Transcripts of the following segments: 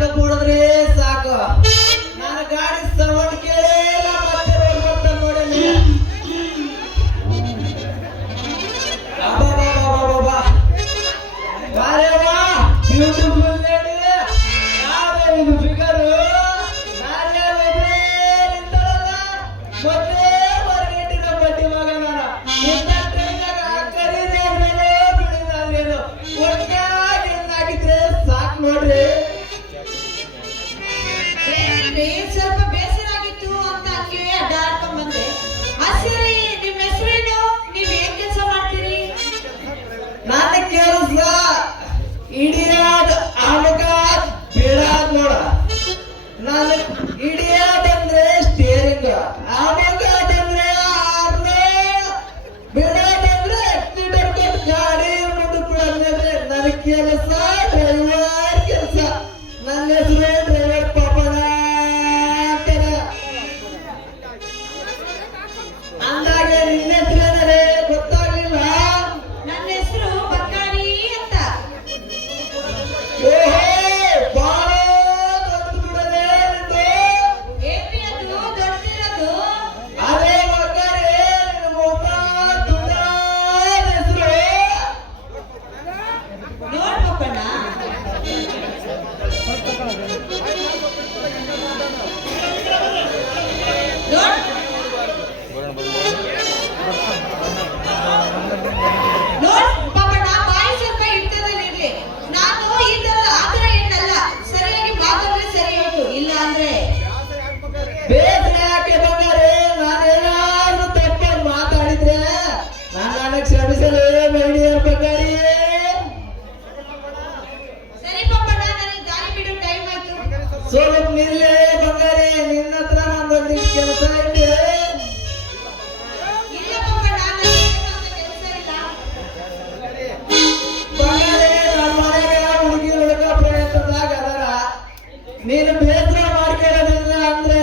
ನೆಲಕ್ಕೆ ಹೊಡೆದ್ರೆ ಸಾಕು. ನಾನು ಗಾಡಿ ಸೌಂಡ್ ಕೇಳಿಲ್ಲ ಮತ್ತೆ ರೋಡ್ ಬರ್ತಾ ನೋಡಿಲ್ಲ. ಬ್ಯೂಟಿಫುಲ್ ಲೇಡಿ, ಯಾವ್ದೇ ಇದು ಫಿಗರು, ನಾನೇ ಒಬ್ಬರೇ ನಿಂತಳಲ್ಲ, ಮೊದಲೇ ಹೊರಗಿಟ್ಟಿನ ಬಡ್ಡಿ ಮಗ ನಾನು. ಇಂಥ ಟ್ರೈನಾಗ ಕರೀದೆ ಅಂದ್ರೇನು ಬಿಡಿದ ಅಂದ್ರೇನು ಒಟ್ಟಾಗಿ ಹಾಕಿದ್ರೆ ಸಾಕು ನೋಡ್ರಿ. ಸ್ವಲ್ಪ ಬೇಸರ ಆಗಿತ್ತು ಅಂತ ಹಂಗೆ ಅಡ್ಡಾಡ್ಕೊಂಡ್ ಬಂದೆ. ಸರಿ, ನಿಮ್ ಹೆಸರೇನು? ನೀವ್ ಏನ್ ಕೆಲಸ ಮಾಡ್ತೀರಿ? ನನ್ನ ಕೆಲಸ ಇಡಿಯಾದ ಆಮಗ ಬೀಳಾದ್ ನೋಡ. ನಾನು ಇಡಿಯಾದ ಅಂದ್ರೆ ಸ್ಟೇರಿಂಗ್, ಆಮಗ ಅಂದ್ರೆ ಆರ್ನ, ಬೀಳಾದಂದ್ರೆ ಎಕ್ಸಿಡೆಂಟ್ ಕೊಟ್ಟು ಗಾಡಿ ಮುಂದಕ್ಕೆ ಬಿಡೋದ್ರೆ ನನ್ನ ಕೆಲಸ ಡ್ರೈವರ್ ಕೆಲಸ. ನನ್ನ ಹೆಸರು ಡ್ರೈವರ್ ಪಾಪಣ್ಣ ಅಂತಾರ. ಅಂದಾಗ ನಿನ್ನ ಹೆಸರೇನರೇ ಗೊತ್ತಾಗ್ಲಿಲ್ಲ? ನನ್ನ ಹೆಸರು ಬಕ್ಕಾರಿ ಅಂತ. ಬಾಳ ದೊಡ್ಡದು ಬಿಡದೆ ನಿಂದು. ಏನ್ರಿ ಅದು ದೊಡ್ಡದಿರೋದು? ಅದೇ ಮಕ್ಕಳೇ ನಿನ್ನ ಮೊಮ್ಮ ತುಳಾದ ಹೆಸರು. ನೋಡ್ ಪಪ್ಪಣ್ಣ, ನೋಡ್ ನೋಡ್ ಪಪ್ಪಣ್ಣ, ಬಾಯಿ ಸ್ವಲ್ಪ ಹಿಡಿತದಲ್ಲಿರ್ಲಿ. ನಾನು ಈ ತರ ಆತರ ಹೆಣ್ಣಲ್ಲ. ಸರಿಯಾಗಿ ಮಾತಾಡಿದ್ರೆ ಸರಿ ಹೋಯ್ತು, ಇಲ್ಲ ಅಂದ್ರೆ ಬೇಸರ ಯಾಕೆ ಬಂಗಾರೆ? ನಾನೇನಾದ್ರೂ ತಪ್ಪಾಗಿ ಮಾತಾಡಿದ್ರೆ ನನಗೆ ಕ್ಷಮಿಸಲೇ ಮೈಡಿಯರ್ ಬಂಗಾರಿ. ಸರಿ ಪಪ್ಪಣ್ಣ, ನನಗೆ ದಾರಿ ಬಿಡು, ಟೈಮ್ ಆಯ್ತು. ಸ್ವಲ್ಪ ನಿಲ್ಲೇ ಬಂಗಾರಿ, ನಿನ್ನ ಹತ್ರ ನಂದೊಂದು ಕೆಲಸ ಇದೆ. ಇಲ್ಲ ಪಪ್ಪಣ್ಣ, ನನಗೇನು ಅಂತ ಕೆಲಸ ಇಲ್ಲ. ಬಂಗಾರಿ, ನನ್ನ ಮನೆಗೆ ಹುಡುಗಿ ಹುಡುಗ ಪ್ರಯತ್ನದಾಗ ಅದರ. ನೀನು ಬೇಸರ ಮಾಡ್ಕೊಳ್ಳೋದಿಲ್ಲ ಅಂದ್ರೆ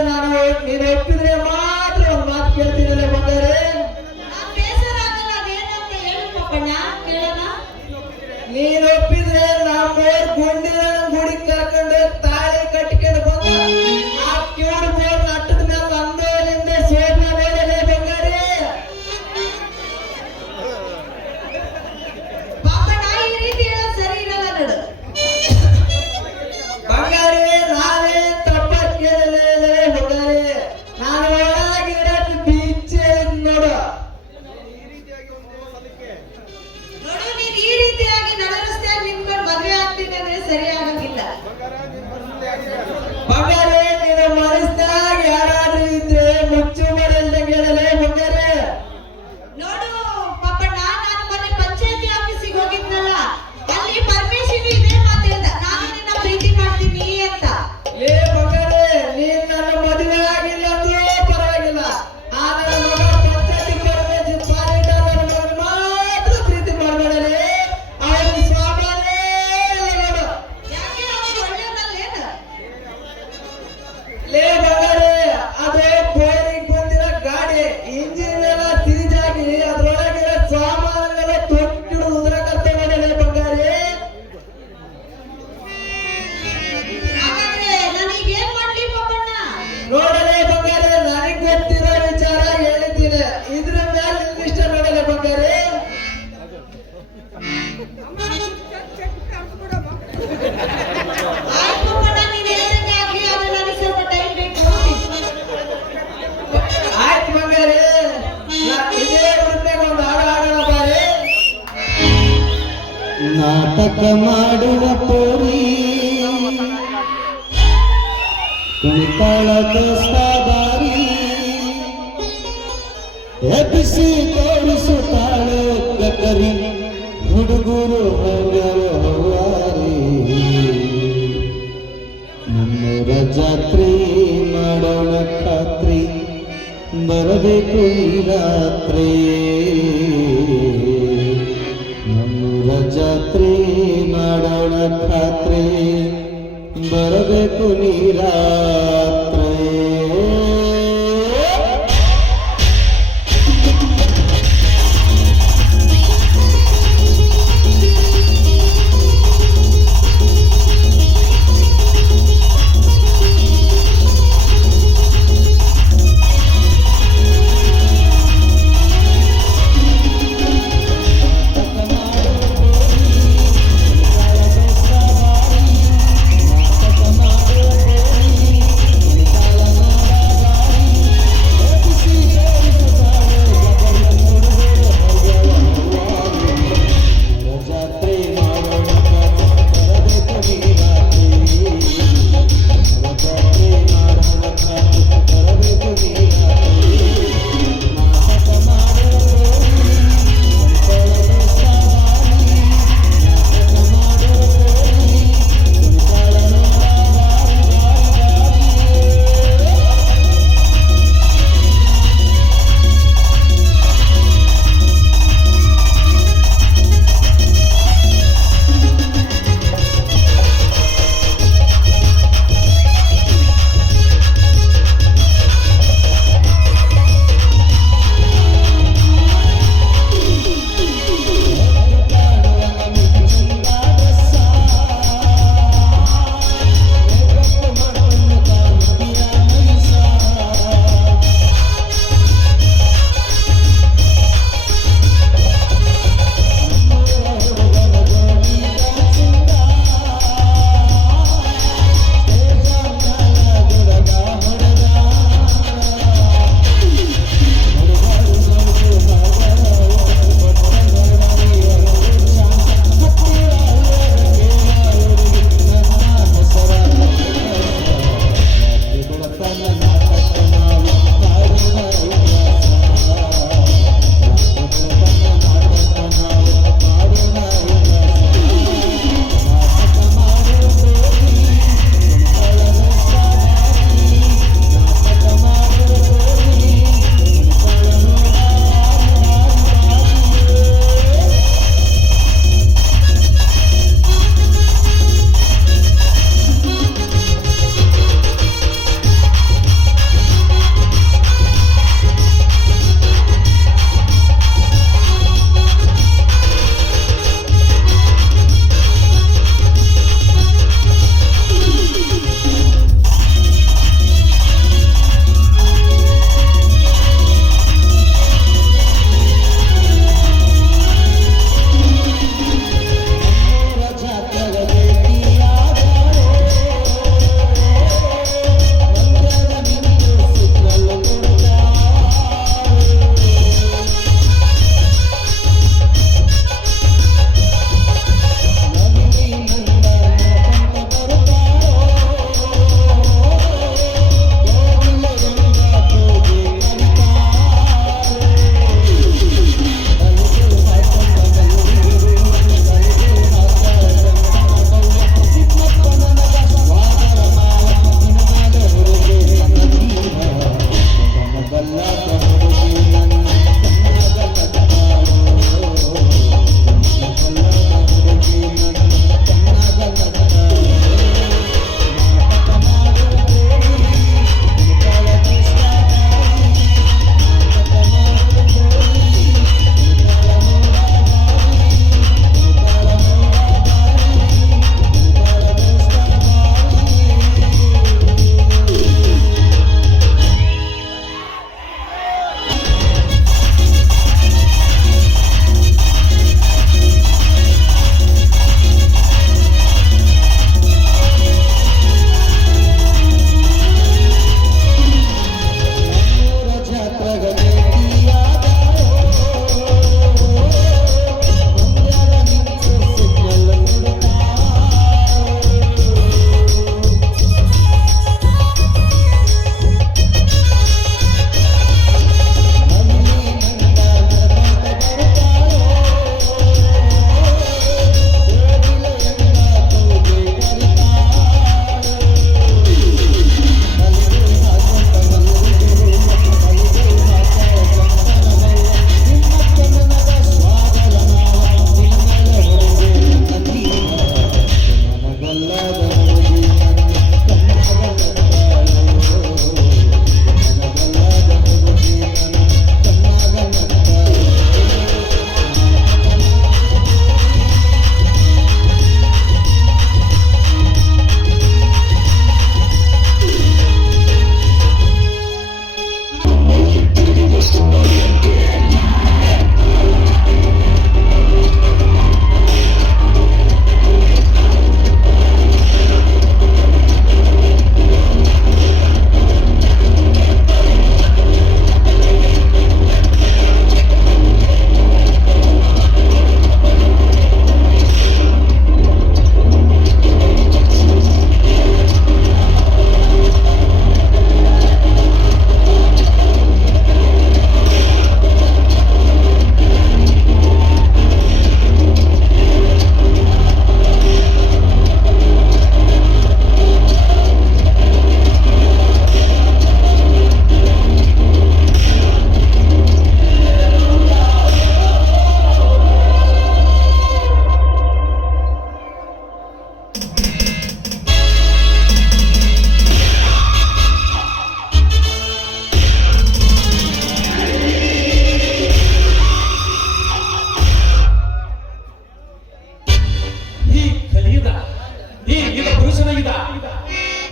ನೀನು ಒಪ್ಪಿದ್ರೆ ಮಾತ್ರ ಒಂದು ಮಾತು ಕೇಳ್ತೀನಲ್ಲ ಬಂಗಾರಿ. ನಾನ್ ಬೇಸರ ಆಗಲ್ಲ, ಅದೇನಂತ ಹೇಳು ಪಪ್ಪಣ್ಣ, ಕೇಳೋಣ. ನೀನು ಒಪ್ಪಿದ್ರೆ ನಮ್ಮೂರ್ ಗುಂಡಿನ ಗುಡಿ ಕರ್ಕೊಂಡು ತಾಳಿ ಕಟ್ಕೊಂಡು ಬಂದ ಆ ಕಿವುಡು ಬೋರ್ ನಟ್ಟದ ಮೇಲೆ ಅಂದೋಲಿಂದ ಸೋಪ ನೋಡಲೇ ಬಂಗಾರಿ. ಪಪ್ಪಣ್ಣ, ಈ ರೀತಿ ಹೇಳೋದು ಸರಿ ಇರಲ್ಲ ನೋಡು. ಬಂಗಾರಿ, ನಾವೇ ತಪ್ಪ ಕೇಳಲೇ ಬಂಗಾರಿ. ನಾನು ಒಳಗಿರೋದು ಬೀಚ್ ನೋಡು. ನೋಡು, ನೀನ್ ಈ ರೀತಿಯಾಗಿ ನಡು ರಸ್ತೆಯಾಗಿ ನಿಂತ್ಕೊಂಡು ಮದುವೆ ಆಗ್ತೀನಿ ಅಂದ್ರೆ ಸರಿ ಆಗಂಗಿಲ್ಲ. ಬಂಗಾರಿ, ನಿನ್ನ ಮನಸ್ಸಿನಾಗ ಯಾರಾದ್ರೂ ಇದ್ರೆ ಮುಚ್ಚು ಮರಲ್ದಂಗೆ ಹೇಳಲೇ ಬಂಗಾರಿ. ನೋಡು ಪಪ್ಪಣ್ಣ, ನಾನು ಮೊನ್ನೆ ಪಂಚಾಯತಿ ಆಫೀಸಿಗೆ ಹೋಗಿದ್ನಲ್ಲ, ಅಲ್ಲಿ ಪರ್ಮಿಷನ್ ಇದೆ ಮಾತು ಹೇಳ್ದ, ನಾನು ನಿನ್ನ ಪ್ರೀತಿ ಮಾಡ್ತೀನಿ ಅಂತ. ಲೇ ಬಂಗಾರಿ, ನೀನ್ ನನ್ನ ಮದುವೆ ಆಗಿಲ್ಲ ಅಂದ್ರೂ ಪರವಾಗಿಲ್ಲ. ಆ ನನ್ನ ಮಗ ಪಂಚಾಯತಿ ಬರಬೇಕು ಪಾಲಿಟ ನನ್ನ ಮಗನ ಮಾತ್ರ ಪ್ರೀತಿ ಮಾಡಬೇಡಲೇ. ಅವನು ಸ್ವಾಮನೇ ಇಲ್ಲ ನೋಡು. ಯಾಕೆ ಅವನು ಒಳ್ಳೆಯವನಲ್ಲೇನು? ಲೇ ಬಂಗಾರಿ, ಅದು ಬೋರಿಂಗ್ ಬಂದಿರೋ ಗಾಡಿ, ಇಂಜಿನ್ ಎಲ್ಲ ಸೀಜಾಗಿ ಅದ್ರೊಳಗಿರೋ ಸಾಮಾನುಗಳೆಲ್ಲ ತೊಟ್ಟಿಡು ಉದ್ರಕತ್ತೇ ಬಂಗಾರಿ. ಹಾಗಾದ್ರೆ ನಾನೀಗ ಏನ್ ಮಾಡ್ಲಿ ಪಪ್ಪಣ್ಣ? ನೋಡಲೇ ಬಂಗಾರಿ, ನನಗೆ ಗೊತ್ತಿರೋ ವಿಚಾರ ಹೇಳಿದ್ದೀನಿ. ಇದ್ರ ಮೇಲೆ ಇಷ್ಟ ನೋಡಲೇ ಬಂಗಾರಿ. ಆಯ್ತು ಪಪ್ಪಣ್ಣ, ನೀನ್ ಹೇಳ್ದಂಗೆ ಆಗ್ಲಿ, ಆದ್ರೆ ನನಗೆ ಸ್ವಲ್ಪ ಟೈಮ್ ಬೇಕು. ಆಯ್ತು ಬಂಗಾರಿ, ಇದೇ ಹುಡುಗನಾಗ ಒಂದು ಹಾಡು ಹಾಡೋಣ ಬಾರಿ. ನಾಟಕ ಮಾಡುವ ಪೋರಿ ಕುಣಿತಾಳ ದೋಸ್ತಾದಾರಿ ಎಬ್ಬಿಸಿ ತೋರಿಸುತ್ತಾಳೆ ಗಕರಿ ಹುಡುಗರು ಹೋಗ್ಯಾರೋ ಹವಾರಿ. ನಮ್ಮೂರ ಜಾತ್ರೆ ಮಾಡೋಣ ಖಾತ್ರಿ, ಬರಬೇಕು ಈ ರಾತ್ರಿ. ನಮ್ಮೂರ ಜಾತ್ರೆ ಮಾಡೋಣ ಖಾತ್ರಿ, ಬರಬೇಕು ನೀ ರಾತ್ರಿ.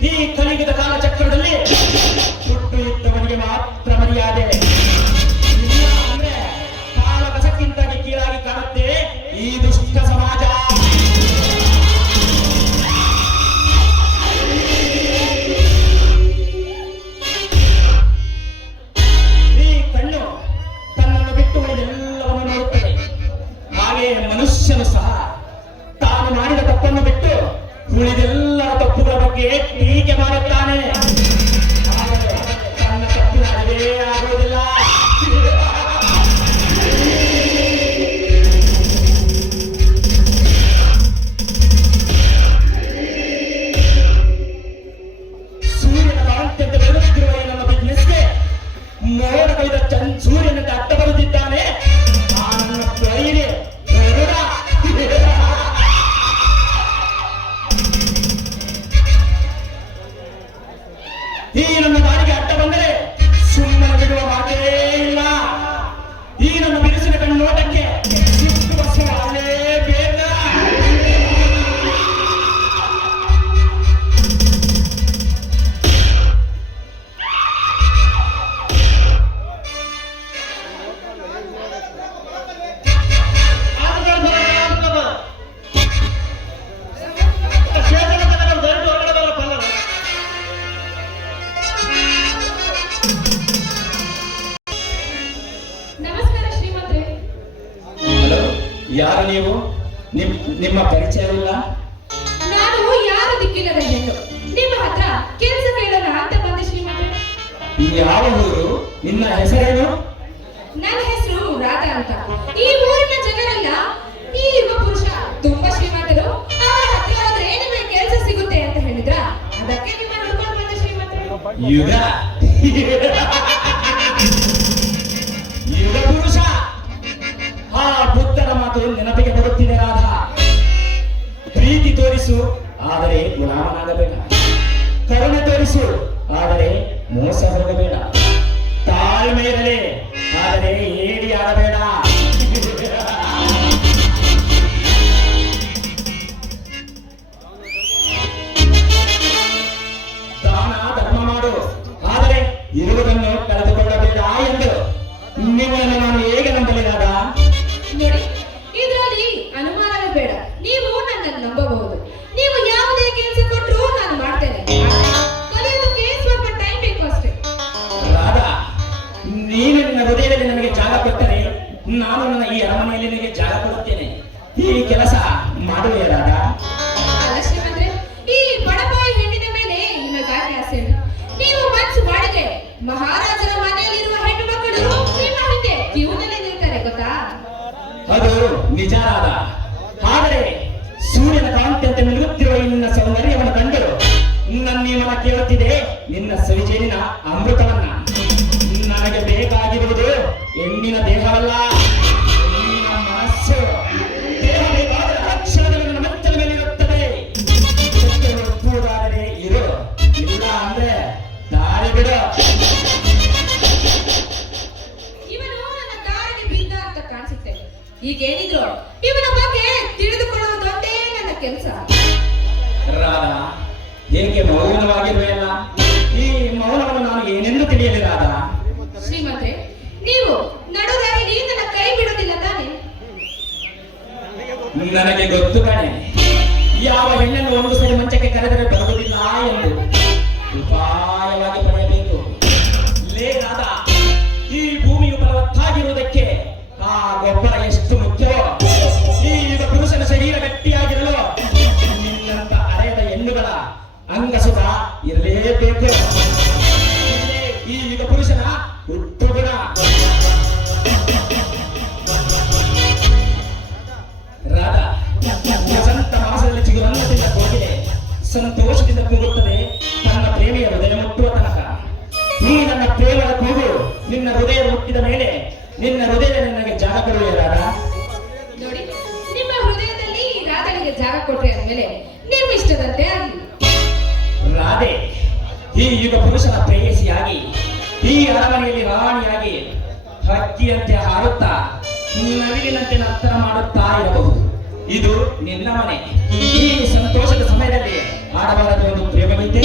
ಈ ಕಲಿಯುಗದ ಕಾಲಚಕ್ರದಲ್ಲಿ ಹುಟ್ಟು ಇದ್ದವನಿಗೆ ಮಾತ್ರ ಮರ್ಯಾದೆ. ಇಲ್ಲ ಅಂದ್ರೆ ಕಾಲ ಕಸಕ್ಕಿಂತಾಗಿ ಕೀಳಾಗಿ ಕಾಣುತ್ತೆ ಈ ದುಷ್ಟ ಸಮಾಜ. ಈ ಕಣ್ಣು ತನ್ನನ್ನು ಬಿಟ್ಟು ಉಳಿದೆಲ್ಲವನ್ನು ನೋಡುತ್ತದೆ. ಹಾಗೆ ಮನುಷ್ಯನು ಸಹ ತಾನು ಮಾಡಿದ ತಪ್ಪನ್ನು ಬಿಟ್ಟು ಉಳಿದೆಲ್ಲರ ತಪ್ಪುಗಳ ಬಗ್ಗೆ ಟೀಕೆ ಮಾಡುತ್ತಾನೆ. ಆದರೆ ತನ್ನ ತಪ್ಪಿನ ಅರಿವೇ ಆಗುವುದಿಲ್ಲ. ಸೂರ್ಯನ ಕಾಂತ್ಯಂತ ಬೆಳೆಯುತ್ತಿರುವ ಈ ನನ್ನ ಬಿಸ್ನೆಸ್ಗೆ ಮೋಡ ಕೈದ ಸೂರ್ಯನಂತೆ ಅಡ್ಡ ಬರುತ್ತಿದ್ದಾನೆ ಆ ನನ್ನ ಬೈರೆ ಗರುಡ. ಈ ನನ್ನ ದಾರಿಗೆ ಅಡ್ಡ ಬಂದರೆ ಸುಮ್ಮನೆ ಬಿಡುವ ಮಾತೇ ಇಲ್ಲ. ಈ ನನ್ನ ಬಿರುಸಿನ ಕಣ್ಣೋಟಕ್ಕೆ ಸಿಟ್ಟು ಬಸವಾಗಲೇಬೇಕ. ನಮಸ್ಕಾರ ಶ್ರೀಮಂತ್ರೆ. ಹಲೋ, ಯಾರು ನೀವು? ನಿಮ್ಮ ಪರಿಚಯವಿಲ್ಲ? ನಾನು ಯಾರ ದಿಕ್ಕಿಲ್ಲದ ಹೆಣ್ಣು. ನಿಮ್ಮ ಹತ್ರ ಕೆಲಸ ಕೇಳೋಣ ಅಂತ ಬಂದೆ ಶ್ರೀಮಂತ್ರೆ. ಯಾವ ಊರು? ನಿನ್ನ ಹೆಸರೇನು? ನನ್ನ ಹೆಸರು ರಾಧಾ ಅಂತ. ಈ ಊರಿನ ಜನರೆಲ್ಲ ಈ ಯುವ ಪುರುಷ ತುಂಬಾ ಶ್ರೀಮಂತರು, ಅವರ ಹತ್ರ ಹೋದ್ರೆ ನಿಮಗೆ ಕೆಲಸ ಸಿಗುತ್ತೆ ಅಂತ ಹೇಳಿದ್ರ, ಅದಕ್ಕೆ ನಿಮ್ಮ ನೋಡ್ಕೊಂಡು ಬಂದೆ ಶ್ರೀಮಂತ್ರೆ. ಯುಗ ಯುಗ ಪುರುಷ. ಆ ಬುದ್ಧನ ಮಾತು ನೆನಪಿಗೆ ಬರುತ್ತಿದೆ ರಾಧಾ. ಪ್ರೀತಿ ತೋರಿಸು, ಆದರೆ ಗುಲಾಮನಾಗಬೇಡ. ಕರುಣೆ ತೋರಿಸು, ಆದರೆ ಮೋಸ ಹೋಗಬೇಡ. ತಾಳ್ಮೆ ಇರಲಿ, ಆದರೆ ಏಡಿ ಆಗಬೇಡ. ದಾನ ಧರ್ಮ ಮಾಡು, ಆದರೆ ಇರುವುದನ್ನು ಕಳೆದುಕೊಳ್ಳಬೇಡ ಎಂದು ನಿಮ್ಮನ್ನು ನಾನು ಹೇಗೆ ನಂಬಲಿರಾದ? ನೋಡಿ, ಇದರಲ್ಲಿ ಅನುಮಾನವೇ ಬೇಡ. ನೀವು ನನ್ನನ್ನು ನಂಬಬಹುದು. ನೀವು ಯಾವುದೇ ಕೆಲಸ ಕೊಟ್ಟರು ನಾನು ಮಾಡ್ತೇನೆ. ಕಲಿಯೋದಕ್ಕೆ ಸ್ವಲ್ಪ ಟೈಮ್ ಬೇಕು ಅಷ್ಟೇ. ರಾಧಾ, ನೀನು ನಿನ್ನ ಹೃದಯದಲ್ಲಿ ನನಗೆ ಜಾಗ ಕೊಟ್ಟರೆ ನಾನು ನನ್ನ ಈ ಅರಮನೆಯಲ್ಲಿ ನಿನಗೆ ಜಾಗ ಕೊಡುತ್ತೇನೆ. ಈ ಕೆಲಸ ಮಾಡುವೆ ರಾಧಾ? ಅಲ್ಲ ಶ್ರೀಮಂತ್ರೆ, ಈ ಬಡಪಾಯಿ ಹೆಣ್ಣಿನ ಮೇಲೆ ನಿಮಗಾಗಿ ಆಸೆ ಉಂಟು. ನೀವು ಮನಸ್ಸು ಮಾಡಿದ್ರೆ ಮಹಾರಾಜರ ಮನೆಯಲ್ಲಿರುವ ಹೆಣ್ಣು ಮಕ್ಕಳು ನಿಮ್ಮ ಹಿಂದೆ ಕ್ಯೂನಲ್ಲಿ ನಿಲ್ತಾರೆ ಗೊತ್ತಾ? ಅದು ನಿಜ ರಾಧಾ. ಆದರೆ ಸೂರ್ಯನ ಕಾಂತಿಯಂತೆ ಮಿನುಗುತ್ತಿರುವ ಈ ನಿನ್ನ ಸೌಂದರ್ಯವನ್ನು ಕಂಡು ನನ್ನೀವನ ಕೇಳುತ್ತಿದೆ ನಿನ್ನ ಸವಿಜೇನಿನ ಅಮೃತವನ್ನ. ನನಗೆ ಬೇಕಾಗಿರುವುದು ಹೆಣ್ಣಿನ ದೇಹವಲ್ಲ, ಹೆಣ್ಣಿನ ಮನಸ್ಸು. ದೇಹ ಬೇಕಾದರೆ ಅಕ್ಷರದಲ್ಲಿ ನನ್ನ ಮೆಚ್ಚಲ ಮೇಲೆ ಇರುತ್ತದೆ. ಇದಕ್ಕೆ ಒಪ್ಪುವುದಾದರೆ ಇರು, ಇಲ್ಲ ಅಂದ್ರೆ ದಾರಿ ಬಿಡು. ಇವನು ನನ್ನ ಕಾರಿಗೆ ಬಿದ್ದ ಅಂತ ಕಾಣಿಸುತ್ತೆ. ಈಗೇನಿದ್ರು ಇವನ ಬಗ್ಗೆ ತಿಳಿದುಕೊಳ್ಳುವುದೊಂದೇ ನನ್ನ ಕೆಲಸ. ರಾಧಾ, ಏಕೆ ಮೌನವಾಗಿರುವೆಯಲ್ಲ? ಈ ಮೌನವನ್ನು ನಾನು ಏನೆಂದು ತಿಳಿಯಲಿ ರಾಧಾ? ಶ್ರೀಮಂತ್ರೆ, ನೀವು ನಡುದಾರಿಲಿ ನನ್ನ ಕೈ ಬಿಡುವುದಿಲ್ಲ ತಾನೆ? ನನಗೆ ಗೊತ್ತು ಕಣೆ, ಯಾವ ಹೆಣ್ಣನ್ನು ಒಂದು ಸರಿ ಮಂಚಕ್ಕೆ ಕರೆದರೆ ಬರುವುದಿಲ್ಲ ಎಂದು. ಉಪಾಯವಾಗಿ ಪಡೆಯಬೇಕು. ಲೇ ರಾಧಾ, ಈ ಭೂಮಿಯು ಫಲವತ್ತಾಗಿರುವುದಕ್ಕೆ ಆ ಗೊಬ್ಬರ ಎಷ್ಟು ಮುಖ್ಯವೋ, ಈ ಯುಗ ಪುರುಷನ ಶರೀರ ಗಟ್ಟಿಯಾಗಿರಲು ನಿನ್ನಂತ ಅರೆಯದ ಹೆಣ್ಣುಗಳ ಅಂಗಸುತ ಇರಲೇಬೇಕು. ಇಲ್ಲೇ ಈ ಯುಗ ಪುರುಷನ ಹುಟ್ಟು ಗುಣ. ರಾಧಾ, ವಸಂತ ಮಾಸದಲ್ಲಿ ಚಿಗುರನ್ನದಿಂದ ಕೋಗಿಲೆ ಸಂತೋಷದಿಂದ ಕೂಗುತ್ತದೆ ತನ್ನ ಪ್ರೇಮಿಯ ಹೃದಯ ಮುಟ್ಟುವ ತನಕ. ಈ ನನ್ನ ಪ್ರೇಮದ ಕೂಗು ನಿನ್ನ ಹೃದಯ ಮುಟ್ಟಿದ ಮೇಲೆ ನಿನ್ನ ಹೃದಯದಲ್ಲಿ ನನಗೆ ಜಾಗ ಕೊಡುವೆ ರಾಧಾ? ನೋಡಿ, ನಿಮ್ಮ ಹೃದಯದಲ್ಲಿ ರಾಧನಿಗೆ ಜಾಗ ಕೊಟ್ರಿ ಅಂದ್ಮೇಲೆ ನಿಮ್ಮ ಇಷ್ಟದಂತೆ ಆಗಲಿ. ರಾಧೆ, ಈ ಯುಗ ಪುರುಷನ ಪ್ರೇಯಸಿಯಾಗಿ ಈ ಅರಮನೆಯಲ್ಲಿ ರಾಣಿಯಾಗಿ ಹಕ್ಕಿಯಂತೆ ಹಾರುತ್ತಾ ನವಿಲಿನಂತೆ ನರ್ತನ ಮಾಡುತ್ತಾ ಇರಬಹುದು. ಇದು ನಿನ್ನ ಮನೆ. ಈ ಸಂತೋಷದ ಸಮಯದಲ್ಲಿ ಆಡಬಾರದ ಒಂದು ಪ್ರೇಮ ಗೀತೆ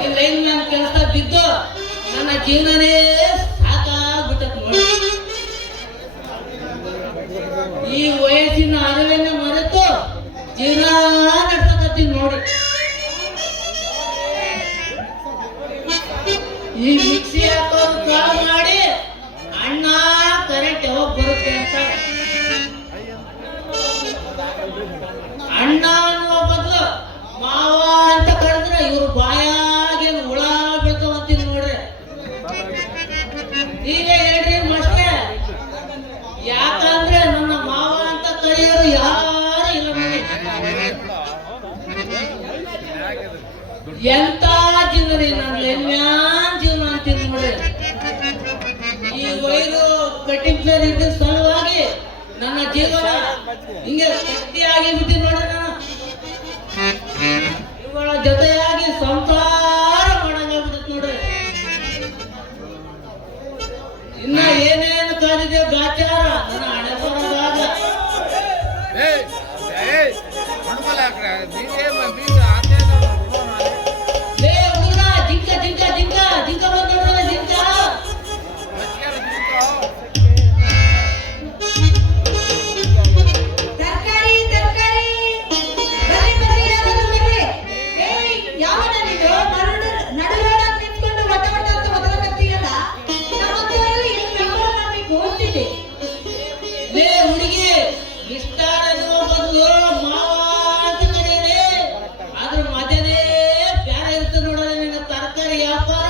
ಈ ಲೈನ್ ಮ್ಯಾನ್ ಕೆಲಸ ಬಿದ್ದು ನನ್ನ ಜೀವನನೇ ಸಾಕಾಗ್ಬಿಟ್ಟತ್ ನೋಡಿ. ಈ ವಯಸ್ಸಿನ ಅರಿವನ್ನ ಮರೆತು ಜೀವನ ನಡ್ಸಕತ್ತೀನಿ ನೋಡಿ. ಈ ಮಿಕ್ಸಿ ಹಾಕೋದು ಚಾಲು ಮಾಡಿ ಅಣ್ಣ ಕರೆಂಟ್ ಯಾವಾಗ ಬರುತ್ತೆ ಅಂತ ಅಣ್ಣ ಅನ್ನುವ ಬದಲು ಮಾವ ಅಂತ ಕರೆದ್ರೆ ಇವ್ರು ಬಾಯಾಗೆ ಹುಳ ಬೀಳ್ತಾವಂತೀನಿ ನೋಡ್ರಿ. ಈಗ ಹೇಳ್ರಿ ಮಷ್ಟೇ, ಯಾಕಂದ್ರೆ ನನ್ನ ಮಾವ ಅಂತ ಕರೆಯೋರು ಯಾರು ಇಲ್ಲ ನೋಡಿ. ಎಂತ ಜೀವನ ನನ್ನ ಲೆಮ್ಯಾನ್ ಜೀವನ ಅಂತೀನಿ ನೋಡ್ರಿ. ಈ ವೈರು ಕಟಿಂಗ್ ಪ್ಲೇರ್ ಇದ್ದ ಸಲುವಾಗಿ ನನ್ನ ಜೀವನ ಹಿಂಗೆ ಗಟ್ಟಿ ಆಗಿ ಬಿಟ್ಟಿದ್ ನೋಡ್ರಿ. ನಾನು ಇವುಗಳ ಜೊತೆಯಾಗಿ ಸಂಸಾರ ಮಾಡಂಗಾಗ್ಬಿಟ್ಟತ್ ನೋಡ್ರಿ. ಇನ್ನ ಏನೇನು ಕಾದಿದೆ ಗಾಚಾರ ನನ್ನ ಹಣೆ ಬರೋದಾಗ. ಲೇ ಹುಡುಗನ ಜಿಂಕ ಜಿಂಕ ಜಿಂಕ ಜಿಂಕ ಬಂದ ನೋಡ್ರಿ ಜಿಂಕ. ತರಕಾರಿ ತರಕಾರಿ ಬರ್ರಿ ಬರ್ರಿ ಯಾರಾದ್ರೂ ಬರ್ರಿ. ಏಯ್ ಯಾವನ ನೀನು ನಡುರೋಡಾಗ ನಿಂತ್ಕೊಂಡು ವಟ ವಟ ಅಂತ ಒದರಕತ್ತೀಯಲ್ಲ, ನಮ್ಮಂತವರಲ್ಲಿ ಏನು ವ್ಯಾಪಾರ ಮಾಡ್ಬೇಕು ಅಂತಿದ್ದೆ. ಲೇ ಹುಡುಗಿ, ವಿಸ್ತಾರ ಅನ್ನುವ ಬದಲು ಮಾವ ಅಂತ ಕರೆಯಲೇ, ಅದ್ರ ಮಜನೇ ಬ್ಯಾರೆ ಇರ್ತದೆ ನೋಡೋಣ ನಿನ್ನ ತರಕಾರಿ ವ್ಯಾಪಾರ.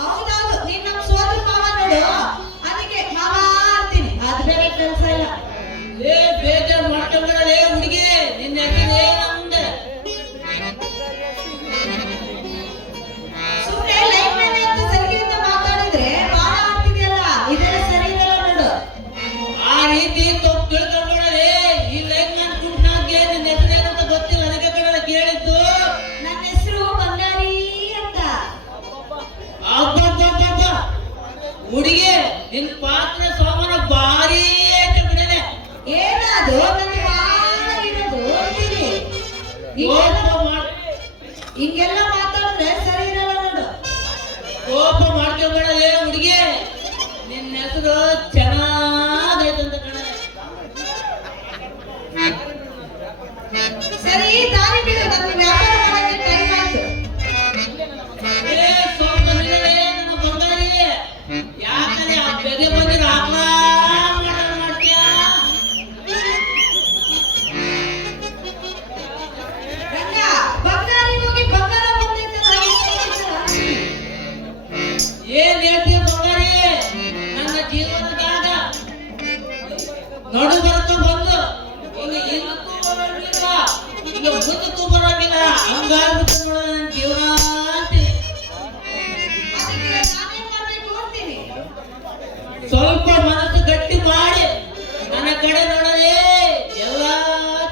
ಹೌದೌದು, ನೀನ್ ನಮ್ ಸೋದರ ಮಾವ ನೋಡು, ಅದಕ್ಕೆ ಮಾವ ಅಂತೀನಿ. ಅದ್ ಬೇರೆ ಕೆಲಸ ಇಲ್ಲ. ಲೇ ಬೇಜಾರ್ ಮಾಡ್ಕೊಂಡ್ಬಿಡಲೇ ಹುಡುಗಿ, ನಿನ್ನ ಹೆಸರೇ ನಮ್ದೆ. ಸುಮ್ನೆ ಲೈಫ್ ಮೇಲೆ ಅಂತ ಸರಿಗಿಂತ ಮಾತಾಡಿದ್ರೆ ಬಾಳ ಆಗ್ತಿದೆಯಲ್ಲ, ಇದೆಲ್ಲ ಸರಿ ಇರಲ್ಲ ನೋಡು. ಆ ರೀತಿ ತಪ್ಪು ತಿಳ್ಕೊಂಡ್ಬಿಡಲೇ. ಈ ಲೈನ್ ಮ್ಯಾನ್ ಕುಂಟ್ನಾಗೆ ನಿನ್ನ ಹೆಸರೇನಂತ ಗೊತ್ತಿಲ್ಲ, ಅದಕ್ಕೆ ಕಡೆ ಕೇಳಿದ್ದು. ನನ್ನ ಹೆಸರು ಬಂಗಾರಿ ಅಂತ. ಅಬ್ಬಬ್ಬಬ್ಬಬ್ಬ, ಹುಡುಗಿ ನಿನ್ ಪಾತ್ರ ಸೋಮನ ಭಾರಿ ಐತೆ ಬಿಡನೆ. ಏನದು ನನ್ನ ಬಾಳ ಇರೋದು ಅಂತೀನಿ. ಹಿಂಗೆಲ್ಲ ಮಾತಾಡಿದ್ರೆ ಸರಿ ಇರಲ್ಲ ನೋಡು. ಕೋಪ ಮಾಡ್ಕೊಂಡ್ಬಿಡಲೇ ಹುಡುಗಿ, ನಿನ್ನ ಹೆಸರು ಚೆನ್ನಾಗೈತಂತ ಕಣೆ. ಸರಿ ದಾರಿ ಬಿಡು, ನನ್ನ ವ್ಯಾಪಾರ ಮಾಡಕ್ಕೆ ಟೈಮ್ ಆಯ್ತು. ಏ ಸ್ವಲ್ಪ ನಿಲ್ಲಲೇ ನನ್ನ ಬಂಗಾರಿ, ಯಾಕಂದ್ರೆ ಆ ಬೆದೆ ಬಂದಿರ ಮಾಡ್ತೀಯ. ರಂಗ ಬಂಗಾರಿ ಹೋಗಿ ಬಂಗಾರ ಬಂದೈತಲ್ಲ, ಏನ್ ಹೇಳ್ತೀಯ ಬಂಗಾರಿ? ನನ್ನ ಜೀವನದಾಗ ನಡು ಬರ್ತ ಬಂದು ಈಗ ಹಿಂದಕ್ಕೂ ಬರೋಂಗಿಲ್ಲ, ಈಗ ಮುಂದಕ್ಕೂ ಬರೋಂಗಿಲ್ಲ, ಹಂಗಾಗ್ಬಿಟ್ಟು ನೋಡ ನನ್ನ ಜೀವನ ಅಂತೀನಿ. ಅದಕ್ಕೆ ನಾನೇನ್ ಮಾಡ್ಬೇಕು ಅಂತೀನಿ. ಸ್ವಲ್ಪ ಮನಸ್ಸು ಗಟ್ಟಿ ಮಾಡಿ ನನ್ನ ಕಡೆ ನೋಡಲೇ, ಎಲ್ಲ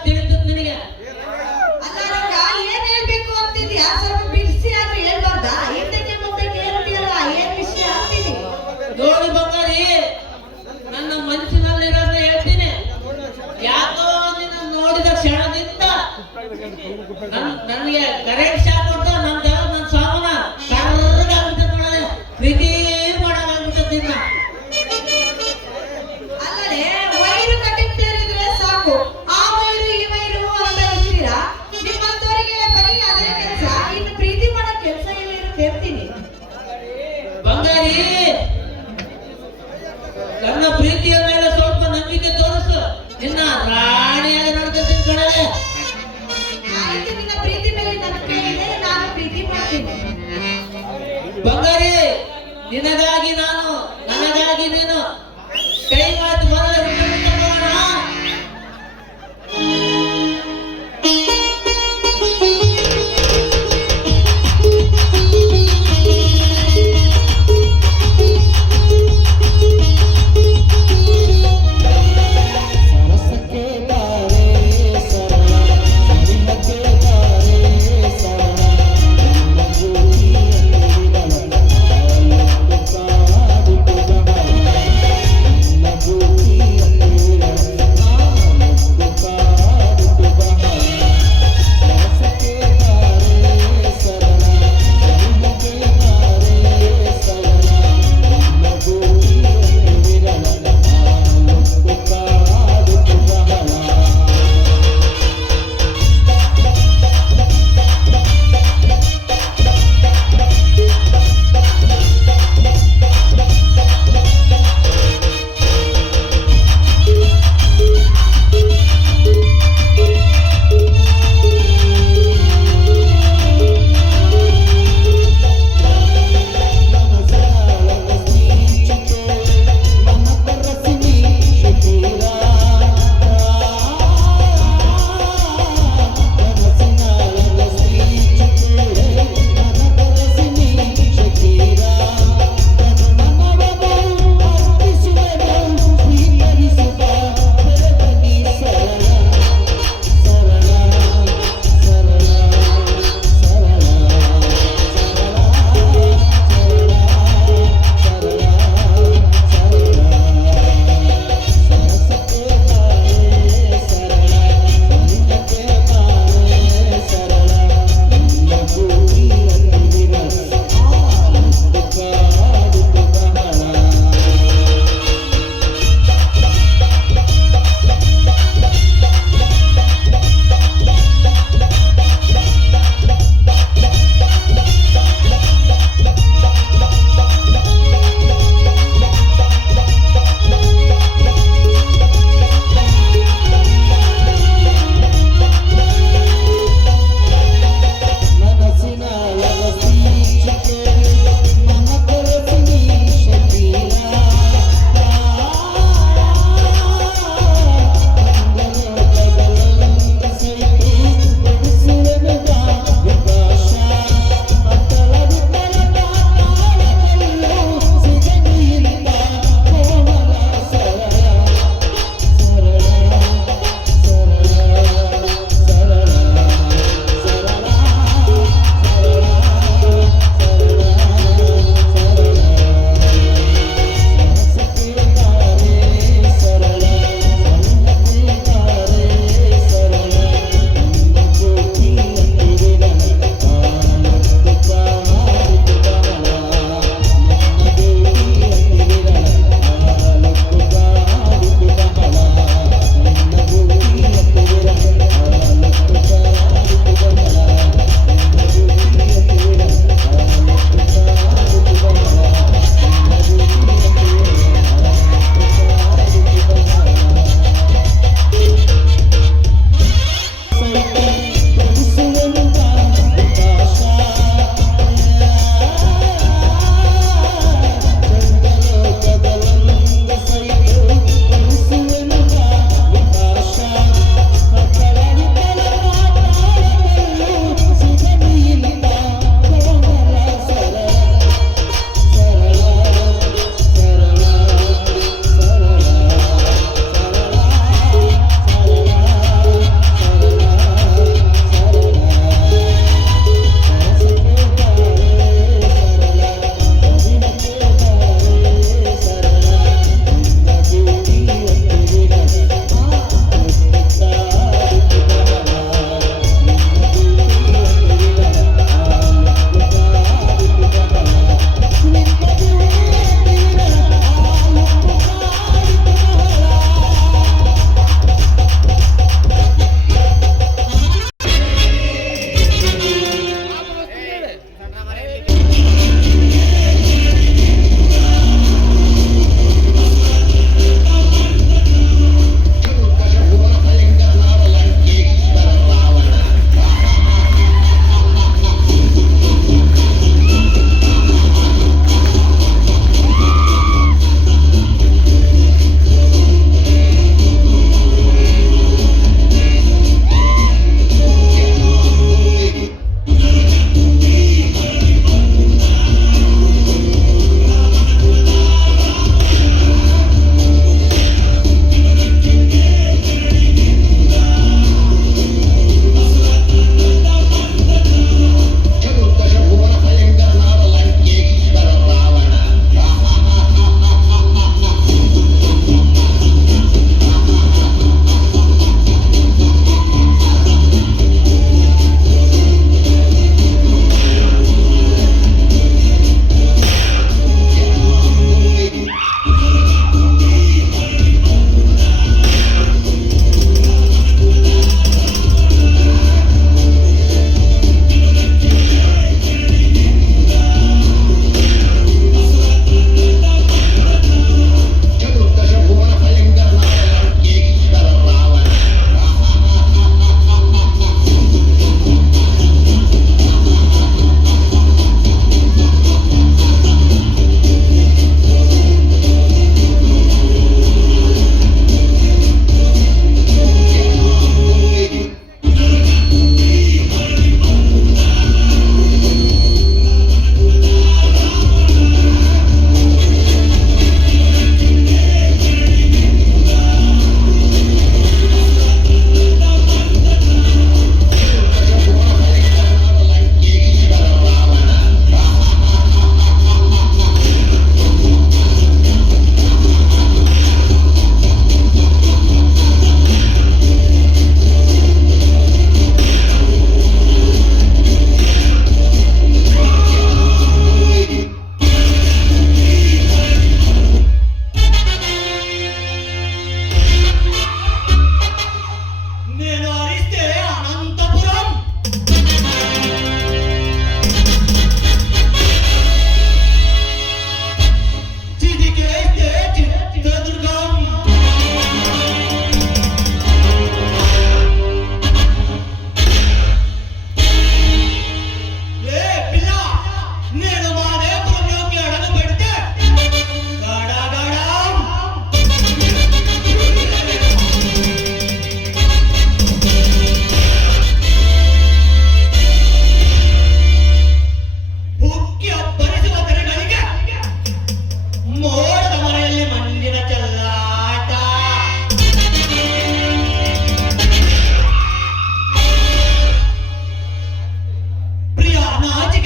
ತಿಳಿತದ ನಿನಗೆ. ಅಲ್ಲ ರಂಗ, ಏನ್ ಹೇಳ್ಬೇಕು ಅಂತಿದ್ಯಾ? ಸ್ವಲ್ಪ ಬಿಡಿಸಿ ಆದ್ರೆ ಹೇಳ್ಬಾರ್ದಾ? ಹಿಂದಕ್ಕೆ ಮುಂದಕ್ಕೆ ಹೇಳ್ತೀಯಲ್ಲ, ಏನ್ ವಿಷಯ ಅಂತೀನಿ. ನೋಡಿ ಬಂಗಾರಿ, ನನ್ನ ಮನಸ್ಸಿನಲ್ಲಿರೋದನ್ನ ಹೇಳ್ತೀನಿ. ಯಾಕೋ ನಿನ್ನ ನೋಡಿದ ಕ್ಷಣದಿಂದ ನನಗೆ ಕರೆಂಟ್ ಶಾಕ್ ಕೊಟ್ಟು ನನ್ನ ಸಾವನ ಕರ್ರಗಾಗ್ಬಿಟ್ಟೆ ನೋಡಲೆ, ಪ್ರೀತಿ ಮಾಡಾಗ್ಬಿಟ್ಟೆ ನಿನ್ನ. ಅಲ್ಲದೆ ವೈರು ಕಟಿಂಗ್ ಸೇರಿದ್ರೆ ಸಾಕು, ಆ ವೈರು ಈ ವೈರು ಅಂತ ಇರ್ತೀರಾ. ನಿಮ್ಮಂತವರಿಗೆ ಬರೀ ಅದೇ ಕೆಲಸ, ಇನ್ನು ಪ್ರೀತಿ ಮಾಡೋ ಕೆಲಸ ಎಲ್ಲಿರುತ್ತೆ ಅಂತೀನಿ. ಬಂಗಾರಿ, ನನ್ನ ಪ್ರೀತಿಯ ಮೇಲೆ ಸ್ವಲ್ಪ ನಂಬಿಕೆ ತೋರಿಸು, ನಿನ್ನ ರಾಣಿಯಾಗಿ ನೋಡ್ಕೊತೀನಿ ಕಣಲೆ. ಆಯ್ತು, ನಿನ್ನ ಪ್ರೀತಿ ಮೇಲೆ ನಂಬಿಕೆ ಇದೆ, ನಾನು ಪ್ರೀತಿ ಮಾಡ್ತೀನಿ. ಬಂಗಾರಿ, ನಿನಗಾಗಿ ನಾನು, ನನಗಾಗಿ ನೀನು, ಕೈ ಮಾತು ಬರಲು ಸರಸಕ್ಕೆ ತಾರೆ ಸರಳ ಸರಿಹಕ್ಕೆ ತಾರೆ ಸರಳ ನಿನ್ನ ಜ್ಯೋತಿಯಲ್ಲಿ ಬೆಳಕ ಕಾಡಿತು ಗಮನ ನಿನ್ನ ಜ್ಯೋತಿ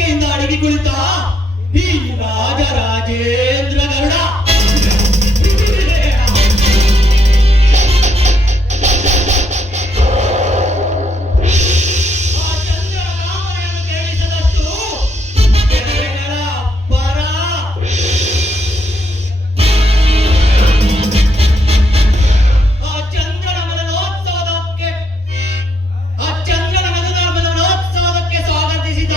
ಮರ್ಯಾದೆಯಿಂದ ಅಡಗಿ ಕುಳಿತ ಈ ರಾಜರಾಜೇಂದ್ರ ಗರುಡ ಆ ಚಂದ್ರನ ನಾಮವನ್ನು ಕೇಳಿಸದಷ್ಟು ಕೆರೆಗಳ ಅಬ್ಬರ. ಆ ಚಂದ್ರನ ಮಿಲನೋತ್ಸವಕ್ಕೆ ಸ್ವಾಗತಿಸಿದ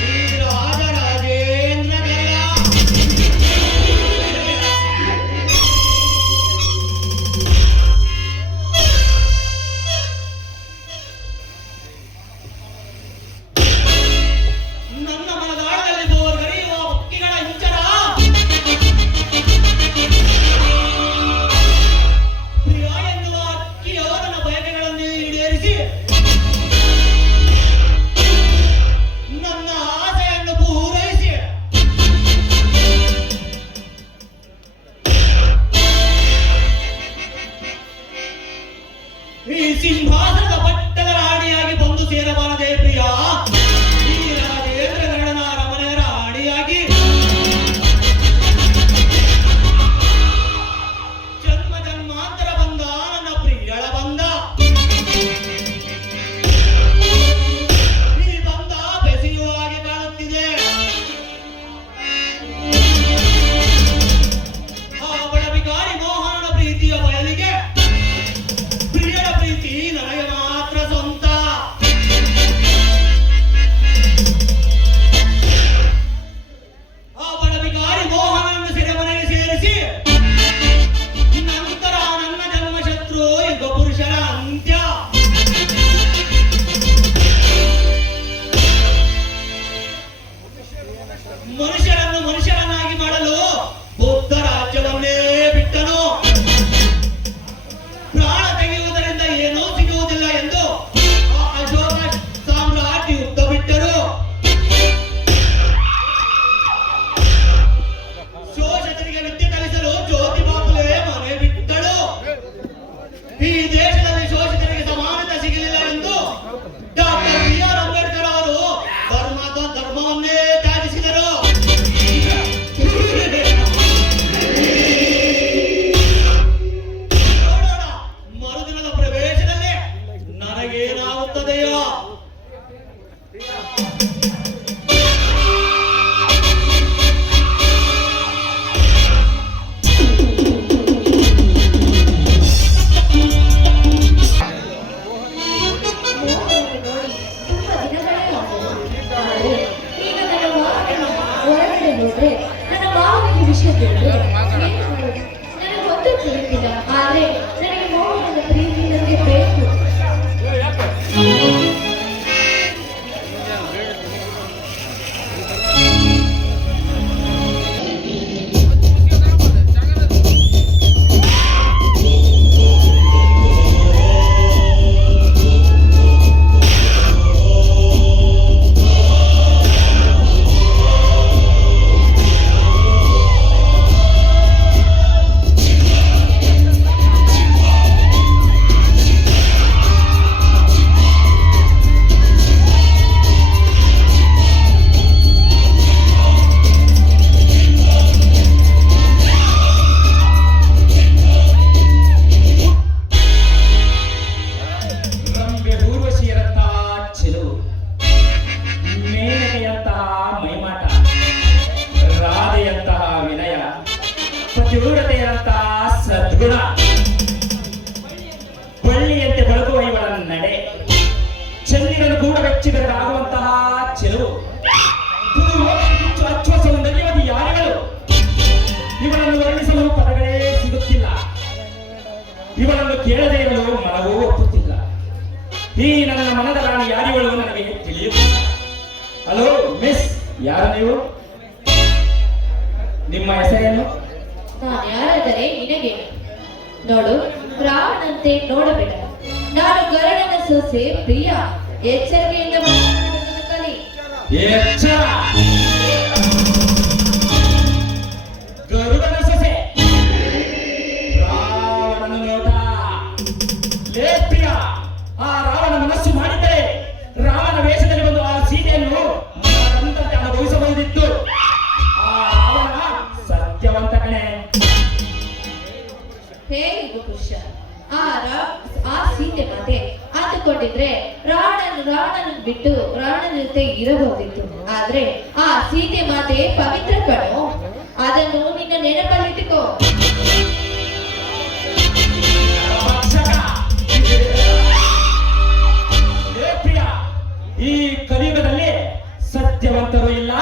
ಈ ರಾಜರಾಜೇಂದ್ರ ಗರುಡ. ನನ್ನ ಮನದಾಳದಲ್ಲಿ ಬೋರ್ಗರೆಯುವ ಹಕ್ಕಿಗಳ ಹಿಂಚರ ಪ್ರಿಯ ಎನ್ನುವ ಹಕ್ಕಿಯೋ ನನ್ನ ಬಯಕೆಗಳನ್ನು ಈಡೇರಿಸಿ ನನ್ನ ಆಸೆಯನ್ನು ಪೂರೈಸಿ ಈ ಸಿಂಹಾಸನದ ಪಟ್ಟದ ರಾಣಿಯಾಗಿ ಬಂದು ಸೇರಬಾರದೆ ಪ್ರಿಯ, ಈ ರಾಜೇಂದ್ರ ಗರುಡನ ಅರಮನೆಯ ರಾಣಿಯಾಗಿ ಜನ್ಮ ಜನ್ಮಾಂತರ ಬಂದ ನನ್ನ ಪ್ರಿಯಳ ಬಂದ. ಈ ಬಂದ ಬೆಸೆಯುವ ಹಾಗೆ ಕಾಣುತ್ತಿದೆ. ಆ ಬಡಬಿಕಾರಿ ಮೋಹನನ ಪ್ರೀತಿಯ ಬಯಲಿಗೆ ಪ್ರಿಯರ ಪ್ರೀತಿ ನನಗೆ ಮಾತ್ರ ಸ್ವಂತ. ಆ ಬಡಬಿಕಾರಿ ಮೋಹನನ್ನು ಸೆರೆಮನೆಗೆ ಸೇರಿಸಿ ನಂತರ ನನ್ನ ಜನ್ಮಶತ್ರು ಯುಗ ಪುರುಷರ ಅಂತ್ಯ. ಮನುಷ್ಯರನ್ನು ಮನುಷ್ಯರನ್ನಾಗಿ ಮಾಡಲು ಬುದ್ಧ ರಾಜ್ಯವನ್ನೇ ಬಿಟ್ಟನು. ಪ್ರಾಣ ತೆಗೆಯುವುದರಿಂದ ಏನೂ ಸಿಗುವುದಿಲ್ಲ ಎಂದು ಆ ಅಶೋಕ ಸಾಮ್ರಾಟ್ ಯುದ್ಧ ಬಿಟ್ಟರು. ಶೋಷಕರಿಗೆ ವಿದ್ಯೆ ಕಲಿಸಲು ಜ್ಯೋತಿ ಬಾಪುಲೆ ಮನೆ ಬಿಟ್ಟಳು. ಈ ದೇಶದಲ್ಲಿ ಶೋಷಿತರಿಗೆ ಸಮಾನತೆ ಸಿಗಲಿಲ್ಲ ಎಂದು ಡಾಕ್ಟರ್ ಬಿ.ಆರ್. ಅಂಬೇಡ್ಕರ್ ಅವರು ಧರ್ಮವನ್ನೇ ತ್ಯಾಜಿಸಿದರು. ನೋಡೋಣ ಮರುದಿನದ ಪ್ರವೇಶದಲ್ಲಿ ನನಗೇನಾಗುತ್ತದೆಯೋ. ನೋಡಿ ತುಂಬಾ ದಿನಗಳೇ ಆದವು. ಆದರೆ ಈಗ ನನ್ನ ಮಾವನ ಹೊರಗಡೆ ಹೋದ್ರೆ ನನ್ನ ಮಾವನಿಗೆ ವಿಷಯ ತಿಳಿದು ಏನು ಮಾಡೋದು ನನಗೆ ಗೊತ್ತು ತಿಳಿದಿಲ್ಲ. ಆದರೆ ನನಗೆ ಮೋಹನದ ಪ್ರೀತಿ ನನಗೆ ಬೇಕು. ರಂಬೆ ಊರ್ವಶಿಯರಂತಹ ಚೆಲುವು, ಮೇನಕೆಯಂತಹ ಮೈಮಾಟ, ರಾಧೆಯಂತಹ ವಿನಯ, ಪತಿವ್ರತೆಯಂತಹ ಸದ್ಗುಣ, ಬಳ್ಳಿಯಂತೆ ಬೆಳಗುವ ಇವಳ ನಡೆ, ಚಂದಿರನು ಕೂಡ ಬೆಚ್ಚಿದರಾಗುವಂತಹ ಚೆಲುವು, ಅಚ್ಚ ಸೌಂದರ್ಯವತಿ ಯಾರಿಗಳು ಇವಳನ್ನು ವರ್ಣಿಸಲು ಪದಗಳೇ ಸಿಗುತ್ತಿಲ್ಲ. ಇವಳನ್ನು ಕೇಳದೇ ಇರಲು ಮನವೂ ಒಪ್ಪುತ್ತಿಲ್ಲ. ಈ ನನ್ನ ಮನದ ರಾಣಿ ಯಾರಿಗಳು ನನಗೆ ತಿಳಿಯುತ್ತಿಲ್ಲ. ಹಲೋ ಮಿಸ್, ಯಾರು ನೀವು? ನಿಮ್ಮ ಹೆಸರೇನು? ನಾನು ಯಾರಾದರೆ ನಿನಗೆ ನೋಡು, ರಾವಣಂತೆ ನೋಡಬೇಡ. ನಾನು ಗರುಡನ ಸೊಸೆ ಪ್ರಿಯ. ಎಚ್ಚರಿಕೆಯಿಂದ ಮಾತನಾಡುವುದನ್ನು ಕಲಿ. ಎಚ್ಚರ! ಗರುಡನ ಸೊಸೆ ರಾವಣನ ನೋಟ. ಲೇ ಪ್ರಿಯ, ಆ ರಾವಣ ಮನಸ್ಸು ಮಾಡಿದ್ದರೆ ರಾವಣ ವೇಷದಲ್ಲಿ ಬಂದು ಆ ಸೀತೆಯನ್ನು ಆ ಸೀತೆ ಮಾತೆ ಅಂದುಕೊಂಡಿದ್ರೆ ರಾವಣನ ಬಿಟ್ಟು ರಾವಣನ ಜೊತೆ ಇರಬಹುದಿತ್ತು. ಆದ್ರೆ ಆ ಸೀತೆ ಮಾತೆ ಪವಿತ್ರ ಕಣೋ, ಅದನ್ನು ನಿನ್ನ ನೆನಪಲ್ಲಿಟ್ಟುಕೋ. ಈ ಕಲಿಯುಗದಲ್ಲಿ ಸತ್ಯವಂತರು ಇಲ್ಲ,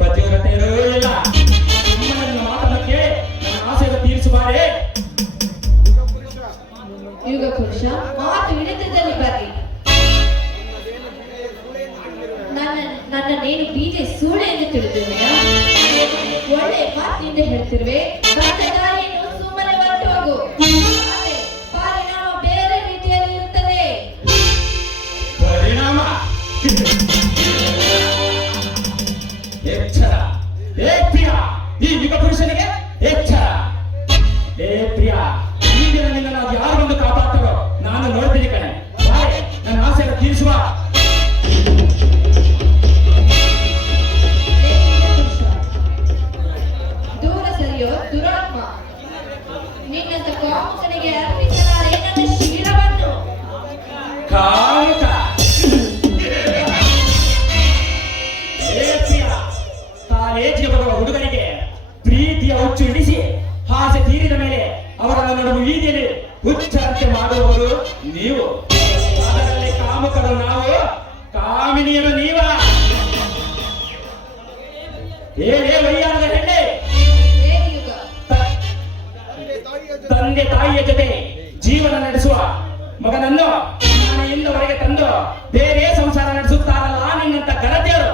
ಪತಿವ್ರತೆಯರೂ ಇಲ್ಲ. ನನ್ನ ಮಾತನ್ನು ಕೇಳಿ ನನ್ನ ಆಸೆಯನ್ನು ತೀರಿಸುವಾರೇ? ಯುಗ ಪುರುಷ, ಮಾತು ಹಿಡಿತದಲ್ಲಿ ಬರ್ರಿ. ನನ್ನನ್ನೇನು ಬೀಜ ಸೂಳೆ ಎಂದು ತಿಳಿದಿರುವೆಯಾ? ಒಳ್ಳೆ ಮಾತಿನಿಂದ ಹೇಳ್ತಿರುವೆ, ಏನು ಸುಮ್ಮನೆ ಹೊರಟು ಹೋಗು. ಆದ್ರೆ ಪರಿಣಾಮ ಬೇರೆ ರೀತಿಯಲ್ಲಿ ಇರುತ್ತದೆ. ಪರಿಣಾಮ ಎಚ್ಚರ. ಏ ಪ್ರಿಯ, ಈ ಯುಗ ಪುರುಷನಿಗೆ ಎಚ್ಚರ. ಏ ಪ್ರಿಯ, ಈ ದಿನ ನಿನ್ನ ಯಾರು ಬಂದು ಕಾಪಾಡ್ತಾರೋ ನಾನು ನೋಡ್ತೀನಿ ಕಣೆ. ಬಾರೆ, ನನ್ನ ಆಸೆಯನ್ನು ತೀರಿಸುವ. ದೂರ ಸರಿಯೋ ದುರಾತ್ಮ, ನಿನ್ನಂತ ಕಾಮುಕನಿಗೆ ಅರ್ಪಿಸಲಾರೆ ನನ್ನ ಶೀಲವನ್ನು. ಕಾಮುಕ. ಏ ಪ್ರಿಯ, ಕಾಲೇಜಿಗೆ ಬರುವ ಹುಡುಗರಿಗೆ ಪ್ರೀತಿಯ ಹುಚ್ಚು ಹಿಡಿಸಿ ಆಸೆ ತೀರಿದ ಮೇಲೆ ಅವರನ್ನು ನಡುವೆ ಬೀದಿಯಲ್ಲಿ ಹುಚ್ಚರಂತೆ ಮಾಡುವವರು ನೀವು. ಅದರಲ್ಲಿ ಕಾಮುಕರು ನಾವು, ಕಾಮಿನಿಯರು ನೀವ. ಏ ವಯ್ಯಾರದ ಹೆಣ್ಣೆ, ಯುಗ ತಂದೆ ತಾಯಿಯ ಜೊತೆ ಜೀವನ ನಡೆಸುವ ಮಗನನ್ನು ಮನೆಯಿಂದವರೆಗೆ ತಂದು ಬೇರೆ ಸಂಸಾರ ನಡೆಸುತ್ತಾರಲ್ಲ ನಿನ್ನಂತ ಗರತಿಯರು,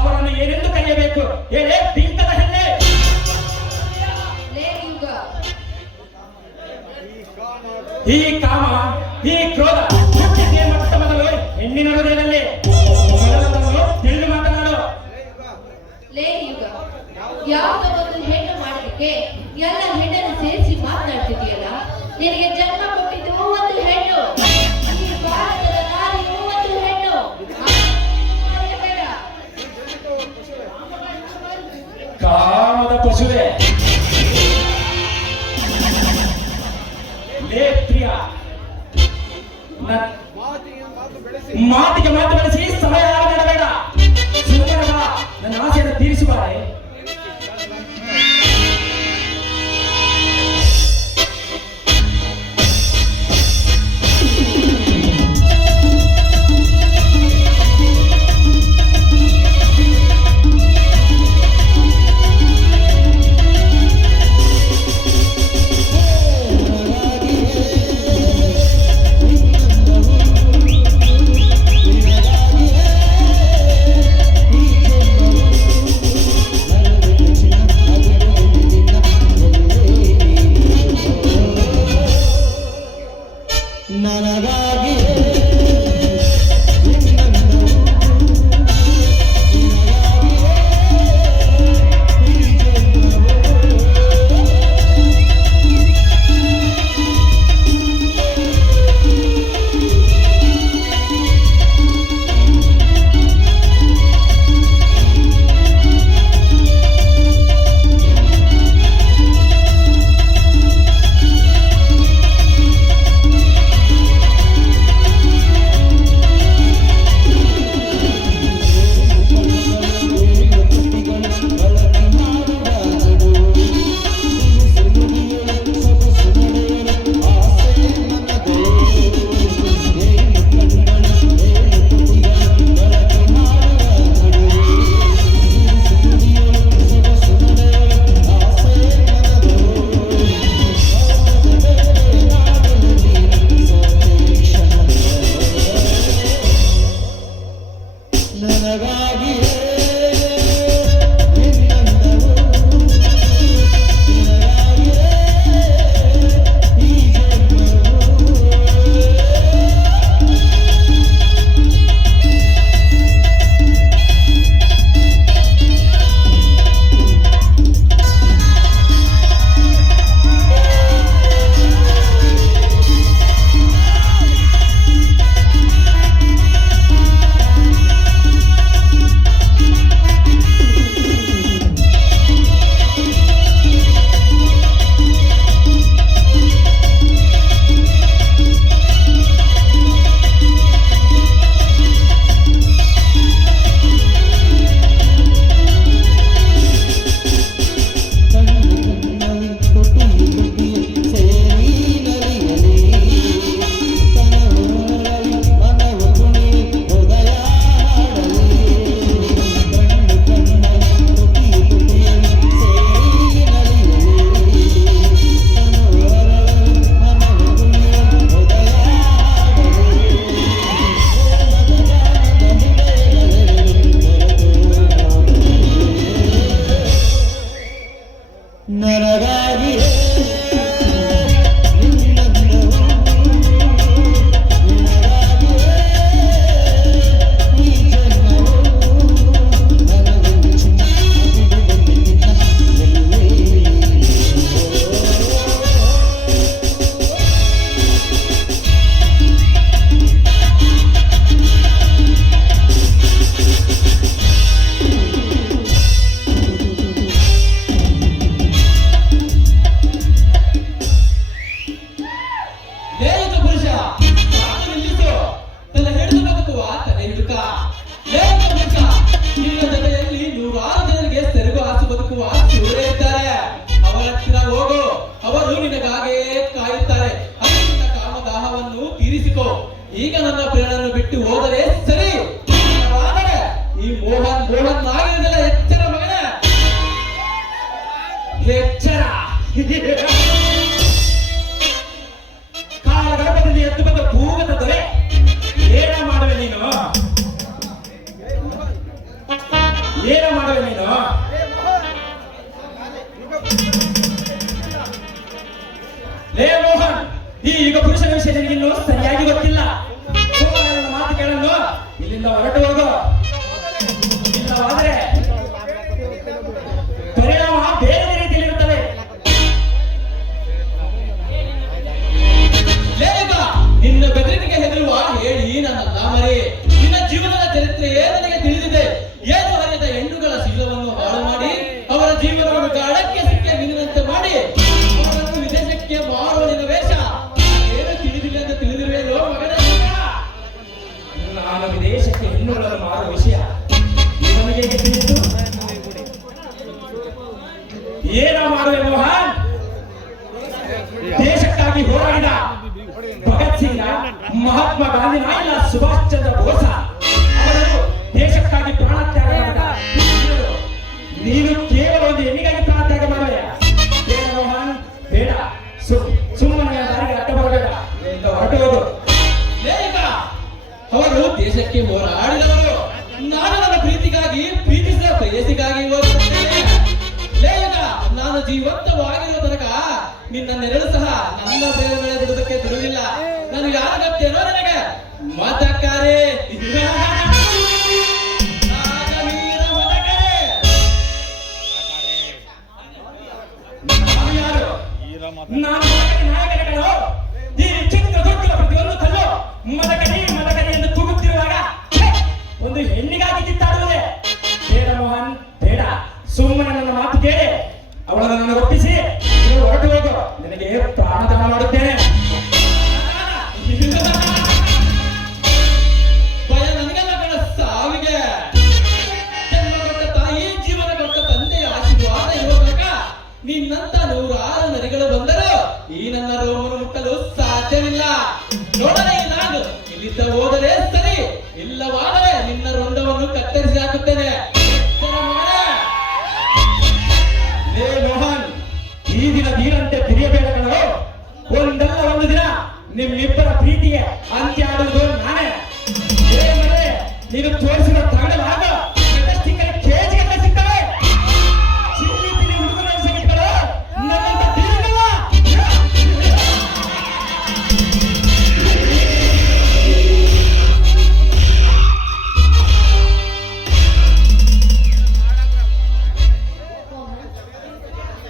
ಅವರನ್ನು ಏನೆಂದು ಕರೆಯಬೇಕು ಹೇಳೇ ಬಿಂಕದ ಹೆಣ್ಣೆ? ಯುಗ ಈ ಕಾಮ, ಈ ಕ್ರೋಧ ಹುಟ್ಟಿಗೆ ಮೊಟ್ಟ ಮೊದಲು ಹೆಣ್ಣಿನ ಹೃದಯದಲ್ಲಿ. ಮೊದಲದನ್ನು ತಿಳಿದು ಮಾತನಾಡು. ಯುಗ, ಯಾವುದೋ ಒಂದು ಹೆಣ್ಣು ಮಾಡೋದಕ್ಕೆ ಎಲ್ಲ ಹೆಣ್ಣನ್ನು ಸೇರಿಸಿ ಮಾತನಾಡ್ತಿದೆಯಲ್ಲ. ನಿನಗೆ ಜನ್ಮ ಕೊಟ್ಟಿದ್ದು ಒಂದು ಹೆಣ್ಣು, ಈ ಭಾರತದ ನಾರಿಯೂ ಒಂದು ಹೆಣ್ಣು. ಮರೆಯಬೇಡ. ಕಾಮದ ಪಶುವೆ. ಲೇ ಪ್ರಿಯ, ಮಾತಿಗೆ ಮಾತು ಬೆಳೆಸಿ ಸಮಯ ಮಾಡಬೇಡ. ಸುಮ್ಮನೆ ಬಾ, ನನ್ನ ಆಸೆಯನ್ನು ತೀರಿಸುವಾರೆ? ಈಗ ನನ್ನ ಪ್ರೇರಣನ್ನು ಬಿಟ್ಟು ಹೋದರೆ ಸರಿ, ಆದರೆ ಈ ಮೋಹನ್ ಆಗಿರೋದಿಲ್ಲ. ಎಚ್ಚರ ಮಗನೇ, ಎಚ್ಚರ. ಕಾಲಗರ್ಭದಲ್ಲಿ ಎದ್ದು ಬಂದ ಭೂಗತ ದೊರೆ, ಏನ ಮಾಡುವೆ ನೀನು? ಏನ ಮಾಡುವೆ ನೀನು? ಲೇ ಮೋಹನ್, ಈ ಯುಗ ಪುರುಷನ ವಿಷಯ ನಿನಗಿನ್ನೂ ಸರಿಯಾಗಿ ಗೊತ್ತಿಲ್ಲ. ಸುಮ್ಮನೆ ನನ್ನ ಮಾತು ಕೇಳನ್ನು ಇಲ್ಲಿಂದ ಹೊರಟು ಹೋಗು. ಇಲ್ಲವಾದರೆ ಪರಿಣಾಮ ಬೇರೆ ರೀತಿಯಲ್ಲಿರುತ್ತದೆ. ಲೇಗ, ನಿನ್ನ ಬೆದರಿಕೆಗೆ ಹೆದರುವ ಹೇಳಿ ನನ್ನಲ್ಲ ಮರೆ. ನಿನ್ನ ಜೀವನದ ಚರಿತ್ರೆಯೇ ನನಗೆ ತಿಳಿದಿದೆ. ಏನು ಹರಿಯದ ಹೆಣ್ಣುಗಳ ಶೀಲವನ್ನು ಹಾಳು ಮಾಡಿ ಅವರ ಜೀವನವನ್ನು ಗಾಢಕ್ಕೆ ಸಿಕ್ಕೆ ಮೀನಿನಂತೆ ಮಾಡಿ ಅವರನ್ನು ವಿದೇಶಕ್ಕೆ ಮಾರುವ ನಿನ್ನ ವೇಷ ಏನು ತಿಳಿದಿಲ್ಲ ಅಂತ ತಿಳಿದಿರುವೆಯೋ ಮಗನೇ. ನಾನು ವಿದೇಶಕ್ಕೆ ಹೆಣ್ಣುಗಳನ್ನು ಮಾರುವ ವಿಷಯ ಇವನಿಗೆ ಹೇಗೆ ತಿಳಿಯಿತು? ಏನ ಮಾಡುವೆ ಮೋಹನ್? ದೇಶಕ್ಕಾಗಿ ಹೋರಾಡಿದ ಭಗತ್ ಸಿಂಗ್, ಮಹಾತ್ಮ ಗಾಂಧಿನ, ಇಲ್ಲ ಸುಭಾಷ್ ಚಂದ್ರ ಬೋಸ ಅವರು ದೇಶಕ್ಕಾಗಿ ಪ್ರಾಣತ್ಯಾಗ ಮಾಡಿದ. ನೀನು ಕೇವಲ ಒಂದು ಹೆಣ್ಣಿಗಾಗಿ ಪ್ರಾಣತ್ಯಾಗ ಮಾಡುವೆ. ಬೇಡ ಮೋಹನ್, ಬೇಡ. ಸುಮ್ಮನೆ ದಾರಿಗೆ ಅಡ್ಡ ಬರಬೇಡ. ಇಲ್ಲಿಂದ ಹೊರಟು ಹೋಗು. ಲೇಗ, ಅವರು ದೇಶಕ್ಕೆ ಹೋರಾಡಿದವರು. ನಾನು ನನ್ನ ಪ್ರೀತಿಗಾಗಿ ಪ್ರೀತಿಸಿದ ಪ್ರೇಯಸಿಗಾಗಿ ಹೋರಾಡುತ್ತೇನೆ. ಲೇಗ, ನಾನು ಜೀವಂತವಾಗಿರುವ ತನಕ ನಿನ್ನ ನೆರಳು ಸಹ ನನ್ನ ಬೇರೆ ಮೇಲೆ ಬಿಡುವುದಕ್ಕೆ ಬಿಡುವುದಿಲ್ಲ. ನಾನು ಯಾರು ಗೊತ್ತೇನೋ ನಿನಗೆ? ಮತಕರೆ, ರಾಜವೀರ ಮತಕರೆ. ನಾನು ಯಾರು? ನಾನು ನಾಯಕನಗಳು. ಈ ಚಿತ್ರದುರ್ಗದ ಪ್ರತಿಯೊಂದು ಕಲ್ಲು ಮದಕಡಿ ಎಂದು ತೂಗುತ್ತಿರುವಾಗ ಒಂದು ಹೆಣ್ಣಿಗಾಗಿ ಕಿತ್ತಾಡುವುದೇ? ಬೇಡ ಮೋಹನ್, ಬೇಡ. ಸುಮ್ಮನೆ ನನ್ನ ಮಾತು ಕೇಳಿ ಅವಳನ್ನು ನನಗೆ ಒಪ್ಪಿಸಿ ನೀವು ಹೊರಟು ಹೋಗು. ನಿನಗೆ ಪ್ರಾಣದಾನ ಮಾಡುತ್ತೇನೆ. ಭಯ ನನಗೆಲ್ಲ ಕಣ ಸಾವಿಗೆ. ಜನ್ಮ ಕೊಟ್ಟ ತಾಯಿ, ಜೀವನ ಕೊಟ್ಟ ತಂದೆಯ ಆಶೀರ್ವಾದ ಇರುವ ತನಕ ನಿನ್ನಂತ ನೂರಾರು ನರಿಗಳು ಬಂದರೂ ಈ ನನ್ನ ರೋಮನು ಮುಟ್ಟಲು ಸಾಧ್ಯವಿಲ್ಲ. ನೋಡಲೇ ನಾನು ಇಲ್ಲಿದ್ದ ಹೋದರೆ ಸರಿ, ಇಲ್ಲವಾದರೆ ನಿನ್ನ ರುಂಡವನ್ನು ಕತ್ತರಿಸಿ ಹಾಕುತ್ತೇನೆ. ಎಚ್ಚರ ಮಗನೇ. ಲೇ ಮೋಹನ್, ಈ ದಿನ ನೀರಂತೆ ತಿರಿಯಬೇಡ ಕಣೋ. ಒಂದಲ್ಲ ಒಂದು ದಿನ ನಿಮ್ಮಿಬ್ಬರ ಪ್ರೀತಿಗೆ ಅಂತ್ಯ ಆಡುವುದು ನಾನೇ. ಏ ಮರೆ, ನೀನು ತೋರಿಸಿದ ತಗಡಲಾಗ ಕೇಜಿಗಟ್ಟಲೆ ಸಿಗ್ತವೆ. ಚಿಲ್ಲಿ ತಿಳಿ ಹುಡುಗನ ಸಂಗೀತಗಳು ನನ್ನಂತ ತೀರಿಗಲ್ಲ.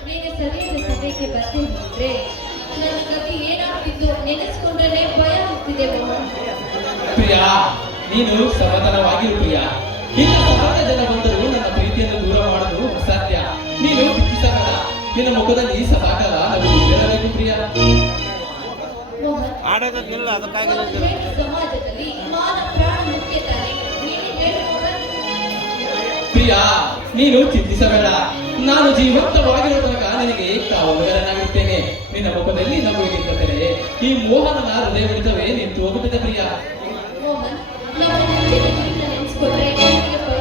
ನೀನು ಸರಿಯಾದ ಸಮಯಕ್ಕೆ ಬರ್ತಿದ್ರೆ ನನ್ನ ಗತಿ ಏನಾಗ್ತಿತ್ತು ನೆನೆಸ್ಕೊಂಡ್ರೆ ಭಯ ಆಗ್ತಿದೆ ಮೋಹನ್. ಪ್ರಿಯಾ, ನೀನು ಸಮಾಧಾನವಾಗಿರು ಪ್ರಿಯಾ. ಇನ್ನು ಸಮಾನ ಜನ ಬಂದರೂ ನನ್ನ ಪ್ರೀತಿಯನ್ನು ದೂರ ಮಾಡಲು ಅಸಾಧ್ಯ. ನೀನು ದುಃಖಿಸಬೇಡ. ನಿನ್ನ ಮುಖದಲ್ಲಿ ಸದಾಕಾಲ ನಗು ಇರಬೇಕು ಪ್ರಿಯಾ. ಮೋಹನ್, ಆಡೋದಿಲ್ಲ ಅದಕ್ಕಾಗಿ ಹೇಗೆ ಸಮಾಜದಲ್ಲಿ ಮಾನ ಪ್ರಾಣ ಮುಖ್ಯ ತಾನೆ? ನೀನು ಹೇಳು ಮೋಹನ್. ಪ್ರಿಯಾ, ನೀನು ಚಿಂತಿಸಬೇಡ. ನಾನು ಜೀವಂತವಾಗಿರೋ ತನಕ ನಿನಗೆ ಕಾವಲುಗಾರನಾಗಿರ್ತೇನೆ. ನಿನ್ನ ಮುಖದಲ್ಲಿ ನಗು ನಿಂತರೆ ಈ ಮೋಹನನ ಹೃದಯ ಬಡಿತವೇ ನಿಂತು ಹೋಗುತ್ತದೆ ಪ್ರಿಯಾ. ಮೋಹನ್, ನಮ್ಮ ಮುಂಚಿನ ಜೀವನ ನೆನೆಸ್ಕೊಂಡ್ರೆ ನನಗೆ ಭಯ ಆಗ್ತದೆ.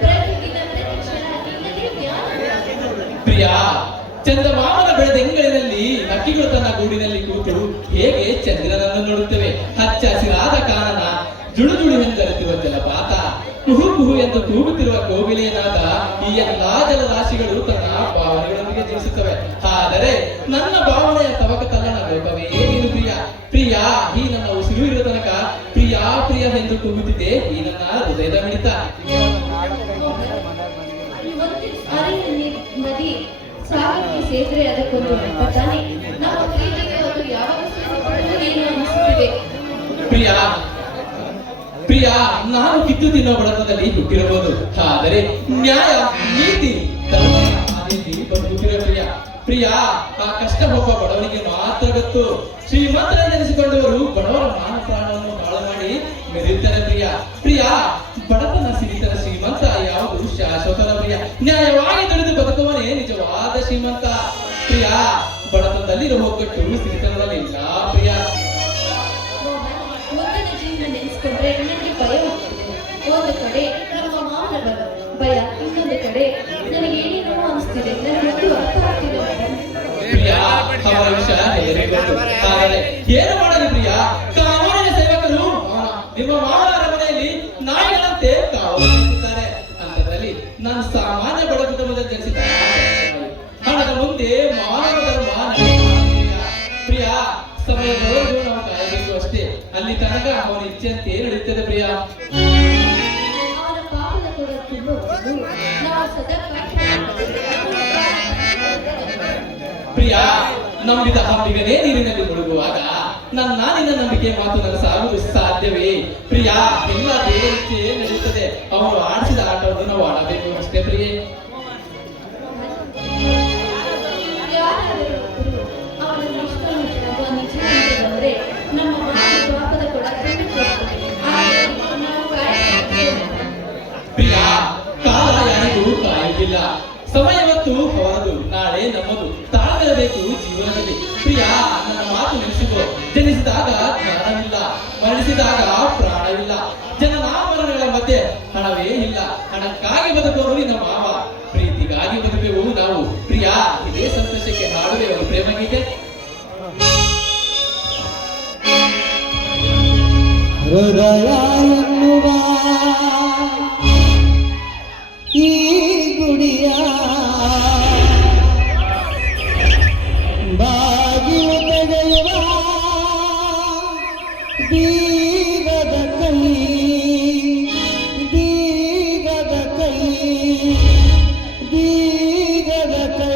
ಪ್ರಕೃತಿನ ಪ್ರತಿಕ್ಷಣ ನಿನ್ನದೇ ಜ್ಞಾನ. ಪ್ರಿಯಾ, ಚಂದಮಾಮನ ಬೆಳೆದೆಂಗಳಿನಲ್ಲಿ ಹಕ್ಕಿಗಳು ತನ್ನ ಗೂಡಿನಲ್ಲಿ ಕೂತು ಹೇಗೆ ಚಂದ್ರನನ್ನು ನೋಡುತ್ತವೆ. ಹಚ್ಚ ಹಸಿರಾದ ಕಾನನ, ಜುಳು ಜುಳು ಎಂದರಿಸುವ ಜಲಪಾತ, ಕುಹು ಕುಹು ಎಂದು ಕೂಗುತ್ತಿರುವ ಕೋಗಿಲೆಯನಾದ ಈ ಎಲ್ಲಾ ಜಲರಾಶಿಗಳು ತನ್ನ ಭಾವನೆಗಳೊಂದಿಗೆ ಜೀವಿಸುತ್ತವೆ. ಆದರೆ ನನ್ನ ಭಾವನೆಯ ತವಕ ತಲ್ಲಣ ಲೋಕವೇ ನೀನು ಪ್ರಿಯಾ. ಪ್ರಿಯಾ, ಈ ನನ್ನ ಉಸಿರು ಇರುವ ತನಕ ಪ್ರಿಯಾ ಪ್ರಿಯ ಎಂದು ಕೂಗುತ್ತಿದ್ದೆ ಈ ನನ್ನ ಹೃದಯದ ಮಿಡಿತ. ನದಿ ಸಾಗರಕ್ಕೆ ಸೇರಿದ್ರೆ ಅದಕ್ಕೊಂದು ನೆಪ ತಾನೆ. ನಮ್ಮ ಪ್ರೀತಿಗೆ ಅದು ಯಾವಾಗ ಸೇರಿಕೊಂಡು ಏನು ಅನಿಸುತ್ತಿದೆ. ಪ್ರಿಯಾ, ಪ್ರಿಯಾ, ನಾನು ಕಿತ್ತು ತಿನ್ನೋ ಬಡತನದಲ್ಲಿ ಹುಟ್ಟಿರಬಹುದು. ಆದರೆ ನ್ಯಾಯ, ನೀತಿ, ಧರ್ಮ ಹಾದಿಯಲ್ಲಿ ಬದುಕುತ್ತಿರೋ ಪ್ರಿಯಾ. ಪ್ರಿಯಾ, ಆ ಕಷ್ಟ ಒಬ್ಬ ಬಡವನಿಗೆ ಮಾತ್ರ ಗೊತ್ತು. ಶ್ರೀಮಂತರೆಂದೆನಿಸಿಕೊಂಡವರು ಬಡವರ ಮಾನ ಪ್ರಾಣವನ್ನು ಹಾಳು ಮಾಡಿ ಮೆರೆಯುತ್ತಾರೆ ಪ್ರಿಯಾ. ಪ್ರಿಯಾ, ಬಡತನ ಸಿರಿತರ ಶ್ರೀಮಂತ ಯಾವುದು ಶಾಶ್ವತನ ಪ್ರಿಯ. ನ್ಯಾಯವಾಗಿ ದುಡಿದು ಬದುಕುವನೇ ನಿಜವಾದ ಶ್ರೀಮಂತ. ಪ್ರಿಯಾ, ಬಡತನದಲ್ಲಿರೋ ಒಗ್ಗಟ್ಟು ಸಿರಿತನದಲ್ಲಿ ಇಲ್ಲ ಪ್ರಿಯಾ. ನೋಡಿದ್ರೆ ನನಗೆ ಭಯ ಆಗ್ತದೆ. ಒಂದು ಕಡೆ ನಮ್ಮ ಮಾವನ ಭಯ, ಇನ್ನೊಂದು ಕಡೆ ನನಗೆ ಏನೇನೋ ಅನಿಸ್ತಿದೆ. ನನಗೊಂದು ಅರ್ಥ ಆಗ್ತಿದೆ ಮೇಡಮ್. ಪ್ರಿಯಾ, ಅವರ ವಿಷಯ ಎಲ್ಲರಿಗೂ ಗೊತ್ತು. ಆದರೆ ಏನು ಮಾಡಲಿ ಪ್ರಿಯಾ, ಕಾನೂನಿನ ಸೇವಕರು ನಿಮ್ಮ ಮಾವನ ಅರಮನೆಯಲ್ಲಿ ನಾಯಿಗಳಂತೆ ಕಾವಲಿದ್ದಾರೆ. ಅಂತದಲ್ಲಿ ನಾನು ಸಾಮಾನ್ಯ ಬಡ ಕುಟುಂಬದಲ್ಲಿ ಜನಿಸಿದ ಹಣದ ಮುಂದೆ ಮಾನವ ಧರ್ಮ ಪ್ರಿಯಾ. ಸಮಯದವರೆಗೂ ನಾವು ಕಾಯಬೇಕು ಅಷ್ಟೇ. ಅಲ್ಲಿ ತನಕ ಅವನ ಇಚ್ಛೆಯಂತೆ ನಡೆಯುತ್ತದೆ ಪ್ರಿಯಾ. ಅವರ ಪಾಪದ ಕೊಡನ್ನು ನಾವು ಸದಾ ಪ್ರಿಯಾ, ನಂಬಿದ ಹಬ್ಬಿಗನೇ ನೀರಿನಲ್ಲಿ ಮುಳುಗುವಾಗ ನಿನ್ನ ನಂಬಿಕೆ ಮಾತು ನನ್ನ ಸಾಗುವುದು ಸಾಧ್ಯವೇ? ಪ್ರಿಯಾ, ಎಲ್ಲ ದೇವರ ಇಚ್ಛೆಯೇ ನಡೆಯುತ್ತದೆ. ಅವರು ಆಡಿಸಿದ ಆಟವನ್ನು ನಾವು ಆಡಬೇಕು ಅಷ್ಟೇ ಪ್ರಿಯೆ. ಯಾರಾದರೂ ಅವರನ್ನು ಇಷ್ಟಪಡುವ ನಿಜ ಅಂತಂದ್ರೆ ನಮ್ಮ ಪಾಪದ ಕೊಡ ನಾವು ಪ್ರಿಯಾ, ಕಾಲ ಯಾರಿಗೂ ಕಾಯುವುದಿಲ್ಲ. ಸಮಯವತ್ತು ಅವರದು, ನಾಳೆ ನಮ್ಮದು. ತಾಳಬೇಕು ಜೀವನದಲ್ಲಿ. ಪ್ರಿಯಾ, ನನ್ನ ಮಾತು ನೆನೆಸಿಕೋ. ಜನಿಸಿದಾಗ ಜ್ಞಾನವಿಲ್ಲ, ಮರಣಿಸಿದಾಗ ಪ್ರಾಣವಿಲ್ಲ. ಜನನಾಮರಣಗಳ ಮಧ್ಯೆ ಹಣವೇ ಇಲ್ಲ. ಹಣಕ್ಕಾಗಿ ಬದುಕೋರು ನಿನ್ನ ಮಾವ, ಪ್ರೀತಿಗಾಗಿ ಬದುಕುವೆವು ನಾವು. ಪ್ರಿಯಾ, ಇದೇ ಸಂತೋಷಕ್ಕೆ ಹಾಡುವೆ ಒಂದು ಪ್ರೇಮ ಗೀತೆ. ಹೃದಯ ಎನ್ನುವ ಈ ಗುಡಿಯ ಬಾಗಿಲು ತೆಗೆಯುವ ಬೀಗದ ಕೈ, ಬೀಗದ ಕೈ, ಬೀಗದ ಕೈ.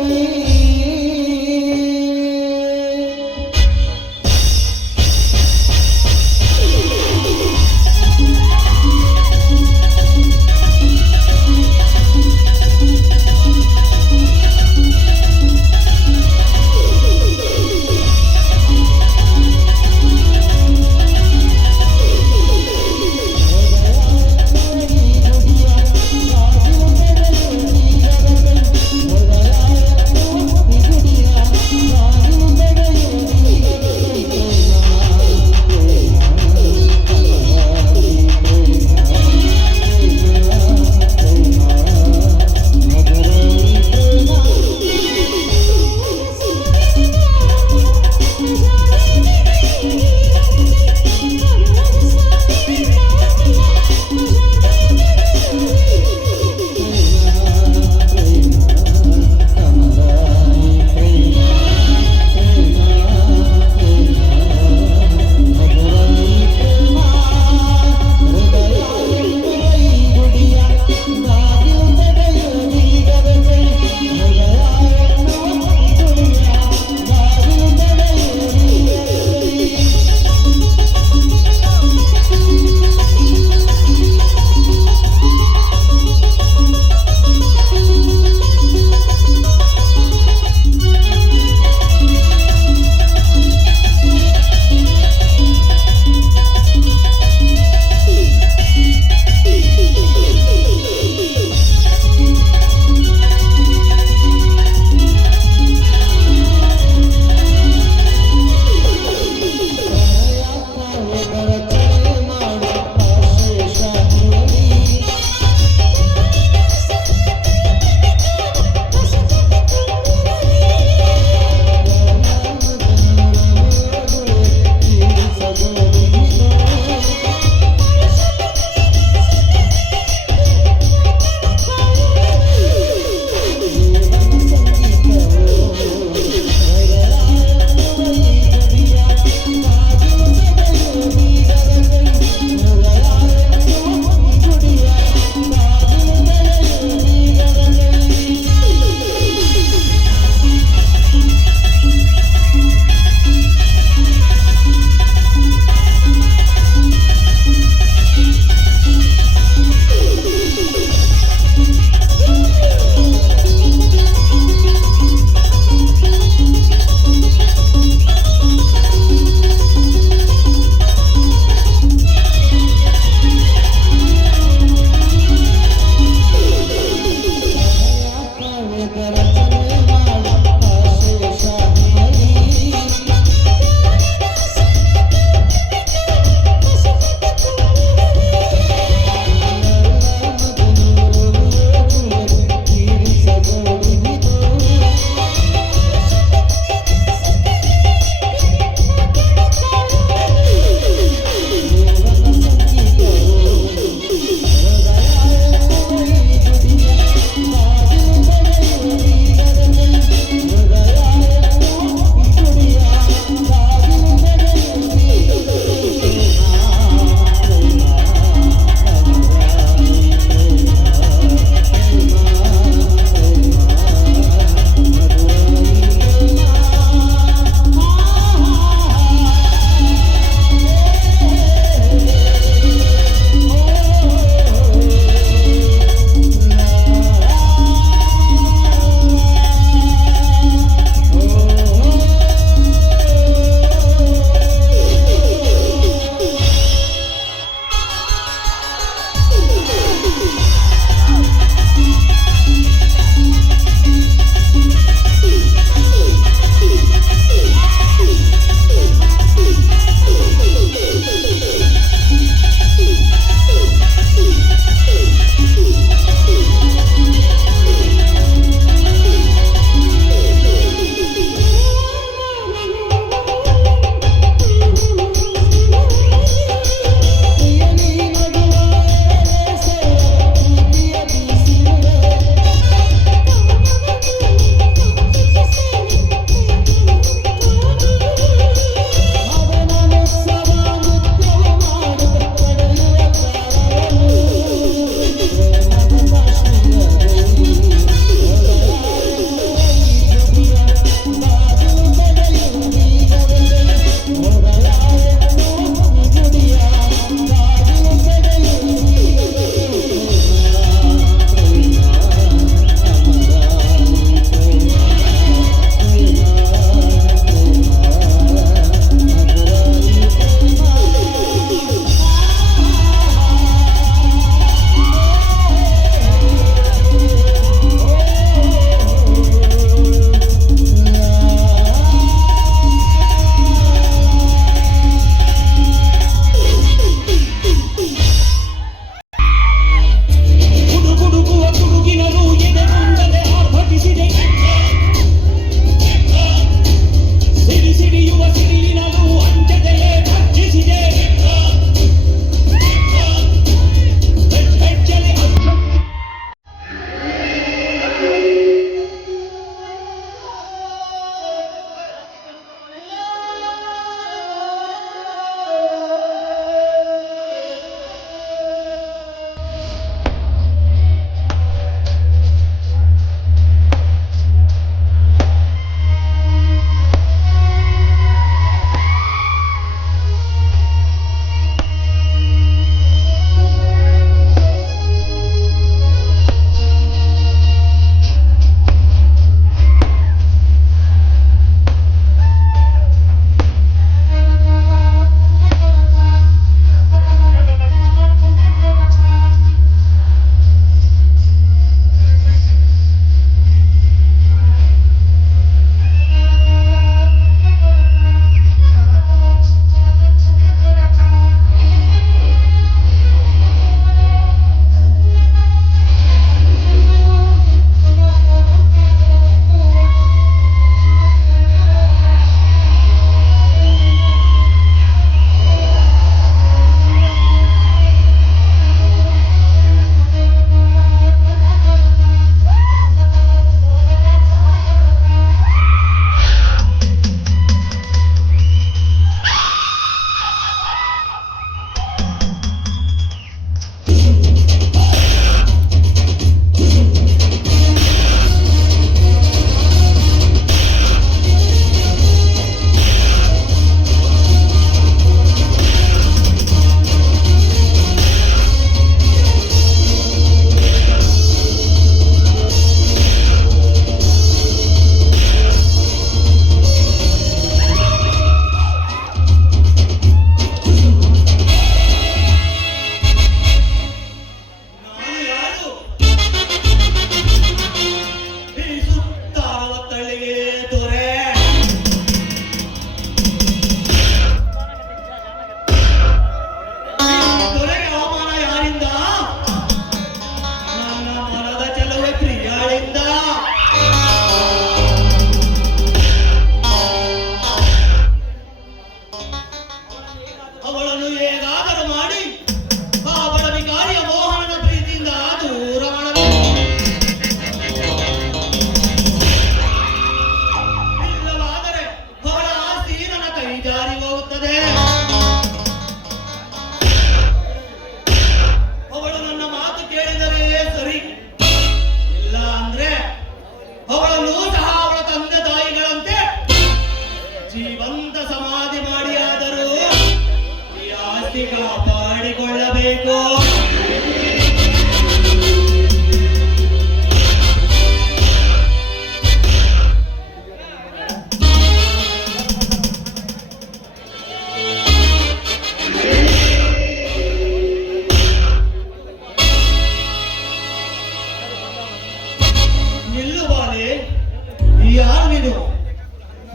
ಯಾರು ನೀನು?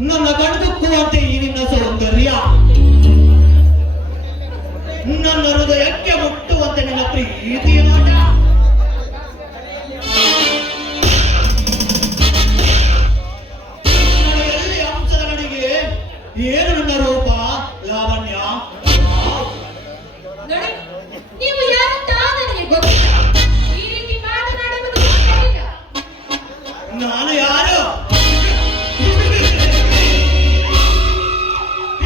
ನನ್ನ ಕಣ್ತುಕ್ಕುವಂತೆ ಈ ನಿನ್ನ ಸೌಂದರ್ಯ, ನನ್ನ ಹೃದಯಕ್ಕೆ ಮುಟ್ಟುವಂತೆ ನಿನ್ನ ಪ್ರೀತಿಯ ಮಾಟ. ಎಲ್ಲಿ ಅಂಶದ ನಡಿಗೆ, ಏನು ನಿನ್ನ ರೂಪ ಲಾವಣ್ಯ? ನೋಡಿ, ನೀವು ಯಾರಂತ ನನಗೆ ಗೊತ್ತಿಲ್ಲ. ಈ ರೀತಿ ಮಾತನಾಡುವುದು ಸರಿಯಿಲ್ಲ. ನಾನು ಯಾರು?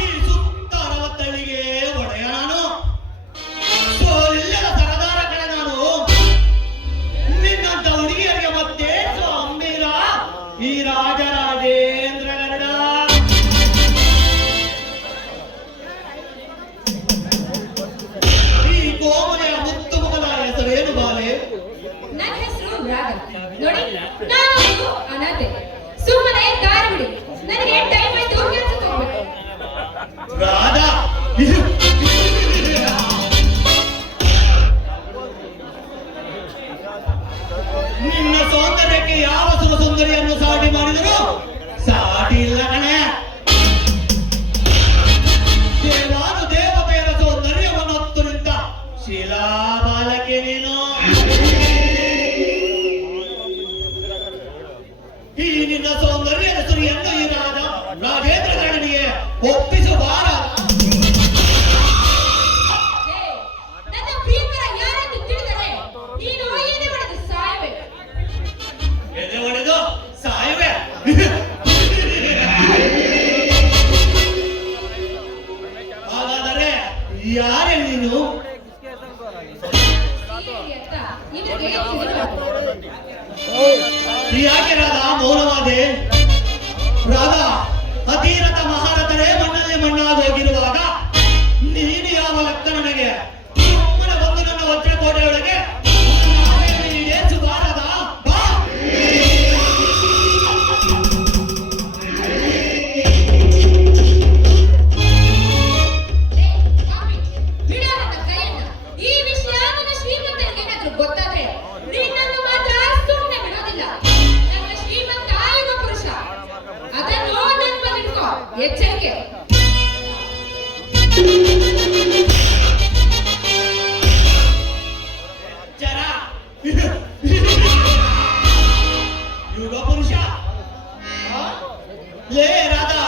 ಈ ಸುತ್ತ 60 ಒಡೆಯ ನಾನು. ಸೋಲಿಲ್ಲದ ಸರದಾರ ಕಡೆ ನಾನು. ನಿನ್ನಂತ ಹುಡುಗಿಯರಿಗೆ ಮತ್ತೆ ಅಂಬೀರ ಈ ರಾಜರಾಜೇಂದ್ರ ಗರುಡ. ಈ ಕೋಮಲೆಯ ಮುತ್ತು ಮುಖದ ಹೆಸರೇನು ಬಾಲೆ? ನನ್ನ ಹೆಸರು ರಾಗ. ನೋಡಿ, ನಾನು ಅನಾಥೆ. ಸುಮ್ಮನೆ ದಾರಿ ಬಿಡಿ. ನನಗೆ ಟೈಮ್ ಆಯ್ತು, ಕೆಲಸಕ್ಕೆ ಹೋಗ್ಬೇಕು. ರಾಧಾ, ನಿನ್ನ ಸೌಂದರ್ಯಕ್ಕೆ ಯಾವ ಸುಂದರಿಯನ್ನು ಸಾಟಿ ಮಾಡಿದರು? ಸಾಟಿ ಇಲ್ಲ ಕಣೆ. ದೇವಾನು ದೇವತೆಯರ ಸೌಂದರ್ಯವನ್ನು ಹೊತ್ತು ನಿಂತ ಶಿಲಾಬಾಲಕೆ ನೀನು. ಈ ನಿನ್ನ ಸೌಂದರ್ಯದ ಸುರಿಯನ್ನು ಈ ರಾಜೇಂದ್ರ ಗರುಡನಿಗೆ ಒಪ್ಪಿಸಬಾರ. ಏ, ನನ್ನ ಪ್ರಿಯಕರ ಯಾರೆಂದು ತಿಳಿದರೆ ನೀನು ಏನೇ ಮಾಡಿದ್ರು ಸಾಯಬೇಕು. ಎದೆ ಹೊಡೆದು ಸಾಯುವೆ. ಹಾಗಾದರೆ ಯಾರೇ ನೀನು? ಸೀರೆ ಅಂತ ಇವರಿಗೆ ತಿಳಿಬಾರದು. ಯಾಕೆ ರಾಧಾ ಮೌನವಾದೆ? ರಾಧಾ, ಅತೀರಥ ಮಹಾರಥರೇ ಮಣ್ಣಲ್ಲಿ ಮಣ್ಣಾಗೋಗಿರುವಾಗ ನೀನು ಯಾವ ಲೆಕ್ಕ ನನಗೆ? ಸುಮ್ಮನೆ ಬಂದು ನನ್ನ ವಜ್ರಕೋಟೆಯೊಳಗೆ ಈಡೇರಿಸಬಾರದ? ಬಾ. ಏ, ಪಾಪಿ, ಬಿಡು ನನ್ನ ಕೈಯನ್ನ. ಈ ವಿಷಯ ನನ್ನ ಶ್ರೀಮಂತನಿಗೆ ಏನಾದ್ರೂ ಗೊತ್ತಾದ್ರೆ ನಿನ್ನನ್ನು ಮಾತ್ರ ಸುಮ್ಮನೆ ಬಿಡೋದಿಲ್ಲ. ನನ್ನ ಶ್ರೀಮಂತ ಯುಗ ಪುರುಷ, ಅದನ್ನು ನೆನಪಲ್ಲಿಟ್ಕೋ. ಎಚ್ಚರಿಕೆ. ಜರ ಯುಗ ಪುರುಷ. ಲೇ ರಾಧಾ,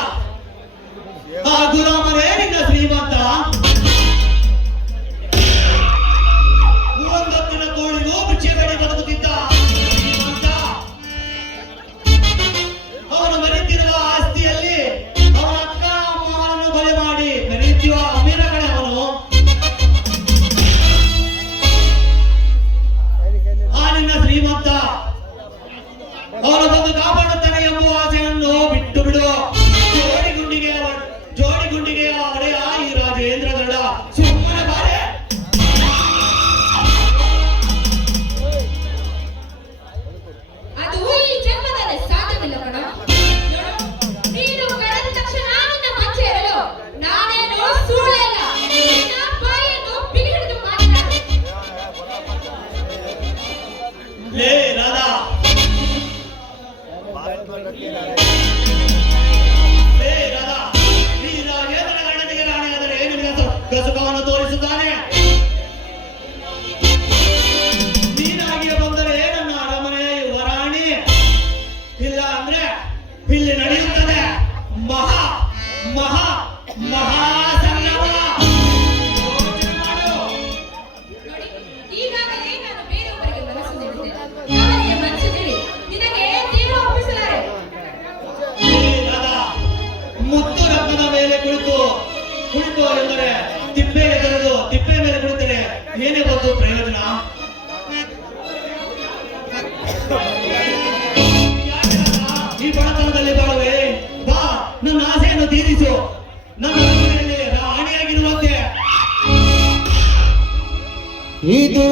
ಆ ಗುಲಾಮರೇ ನಿನ್ನ ಶ್ರೀಮಂತ. ಒಂದೊತ್ತಿನ ಕೋಳಿಗೂ ಭಿಕ್ಷೆ ಬೇಡಿ ಬದುಕುತ್ತಿದ್ದ ಶ್ರೀಮಂತ. ಅವನು ಮರೆತಿರುವ ಆಸ್ತಿಯಲ್ಲಿ ಅವನ ಅಕ್ಕ ಅಮ್ಮನನ್ನು ಬಲೆ ಮಾಡಿ ಮೆರೆಯುವ ಅಮೀರ ಕಡೆ ಅವನು. ಆ ನಿನ್ನ ಶ್ರೀಮಂತ ಅವನು ಬಂದು ಕಾಪಾಡುತ್ತಾನೆ ಎಂಬುವ ಆಸೆಯನ್ನು ಬಿಟ್ಟು ಬಿಡು. ಜೋಡಿ ಗುಂಡಿಗೆ ಒಡೆಯ ಈ ರಾಜೇಂದ್ರ ಗರುಡ. ಸುಮ್ಮನೆ ಬಾರೆ. ಅದು ಈ ಜನ್ಮದಲ್ಲಿ ಸಾಧ್ಯವಿಲ್ಲ ಕಣ. ನೋಡು, ನೀನು ಕರೆದ ತಕ್ಷಣ ನಿನ್ನ ಮಚ್ಚೆ ಇರಲು ನಾನೇನು ಸುಳ್ಳಲ್ಲ. ನಿನ್ನ ಬಾಯನ್ನು ಬಿಗಿ ಹಿಡಿದು ಮಾತನಾಡು. ಲೇ ರಾಧಾ, ಲೇ ರಾಧಾ, ಈ ರಾಜೇಂದ್ರ ಗರುಡನಿಗೆ ರಾಣಿಯಾದರೆ ನಿನಗೆ ಗಸುಕವನ್ನು ತೋರಿಸುತ್ತಾನೆ. ನೀನಾಗಿಯೇ ಬಂದರೆ ನನ್ನ ಅರಮನೆಯ ಯುವರಾಣಿ. ಇಲ್ಲ ಅಂದ್ರೆ ಇಲ್ಲಿ ನಡೆಯುತ್ತದೆ ಮಹಾ ಮಹಾ ಮಹಾ ಸಂಗಮ. ಯೋಚನೆ ಮಾಡು. ನೋಡಿ, ಈಗಾಗಲೇ ನಾನು ಬೇರೊಬ್ಬರಿಗೆ ಮನಸ್ಸು ನೀಡಿದ್ದೆ. ಅವರಿಗೆ ಮನಸ್ಸು ನೀಡಿ ನಿನಗೆ ದೇವ ಒಪ್ಪಿಸಲಾರೆ. ಏ ರಾಧಾ, ಮುತ್ತು ರತ್ನದ ಮೇಲೆ ಕುಳಿತು ಎಂದರೆ ತಿಪ್ಪೆಗೆ ತೆರೆದು ತಿಪ್ಪೆ ಮೇಲೆ ಕುಳಿತರೆ ಏನೇ ಬಂದು ಪ್ರಯೋಜನ? ಯಾಕೆ ರಾಧಾ ಈ ಬಡತನದಲ್ಲಿ ಬಾಳುವೆ? ಬಾ, ನನ್ನ ಆಸೆಯನ್ನು ತೀರಿಸು. ನನ್ನ ಮನೆಯಲ್ಲಿ ರಾಣಿಯಾಗಿರುವಂತೆ. ಇದು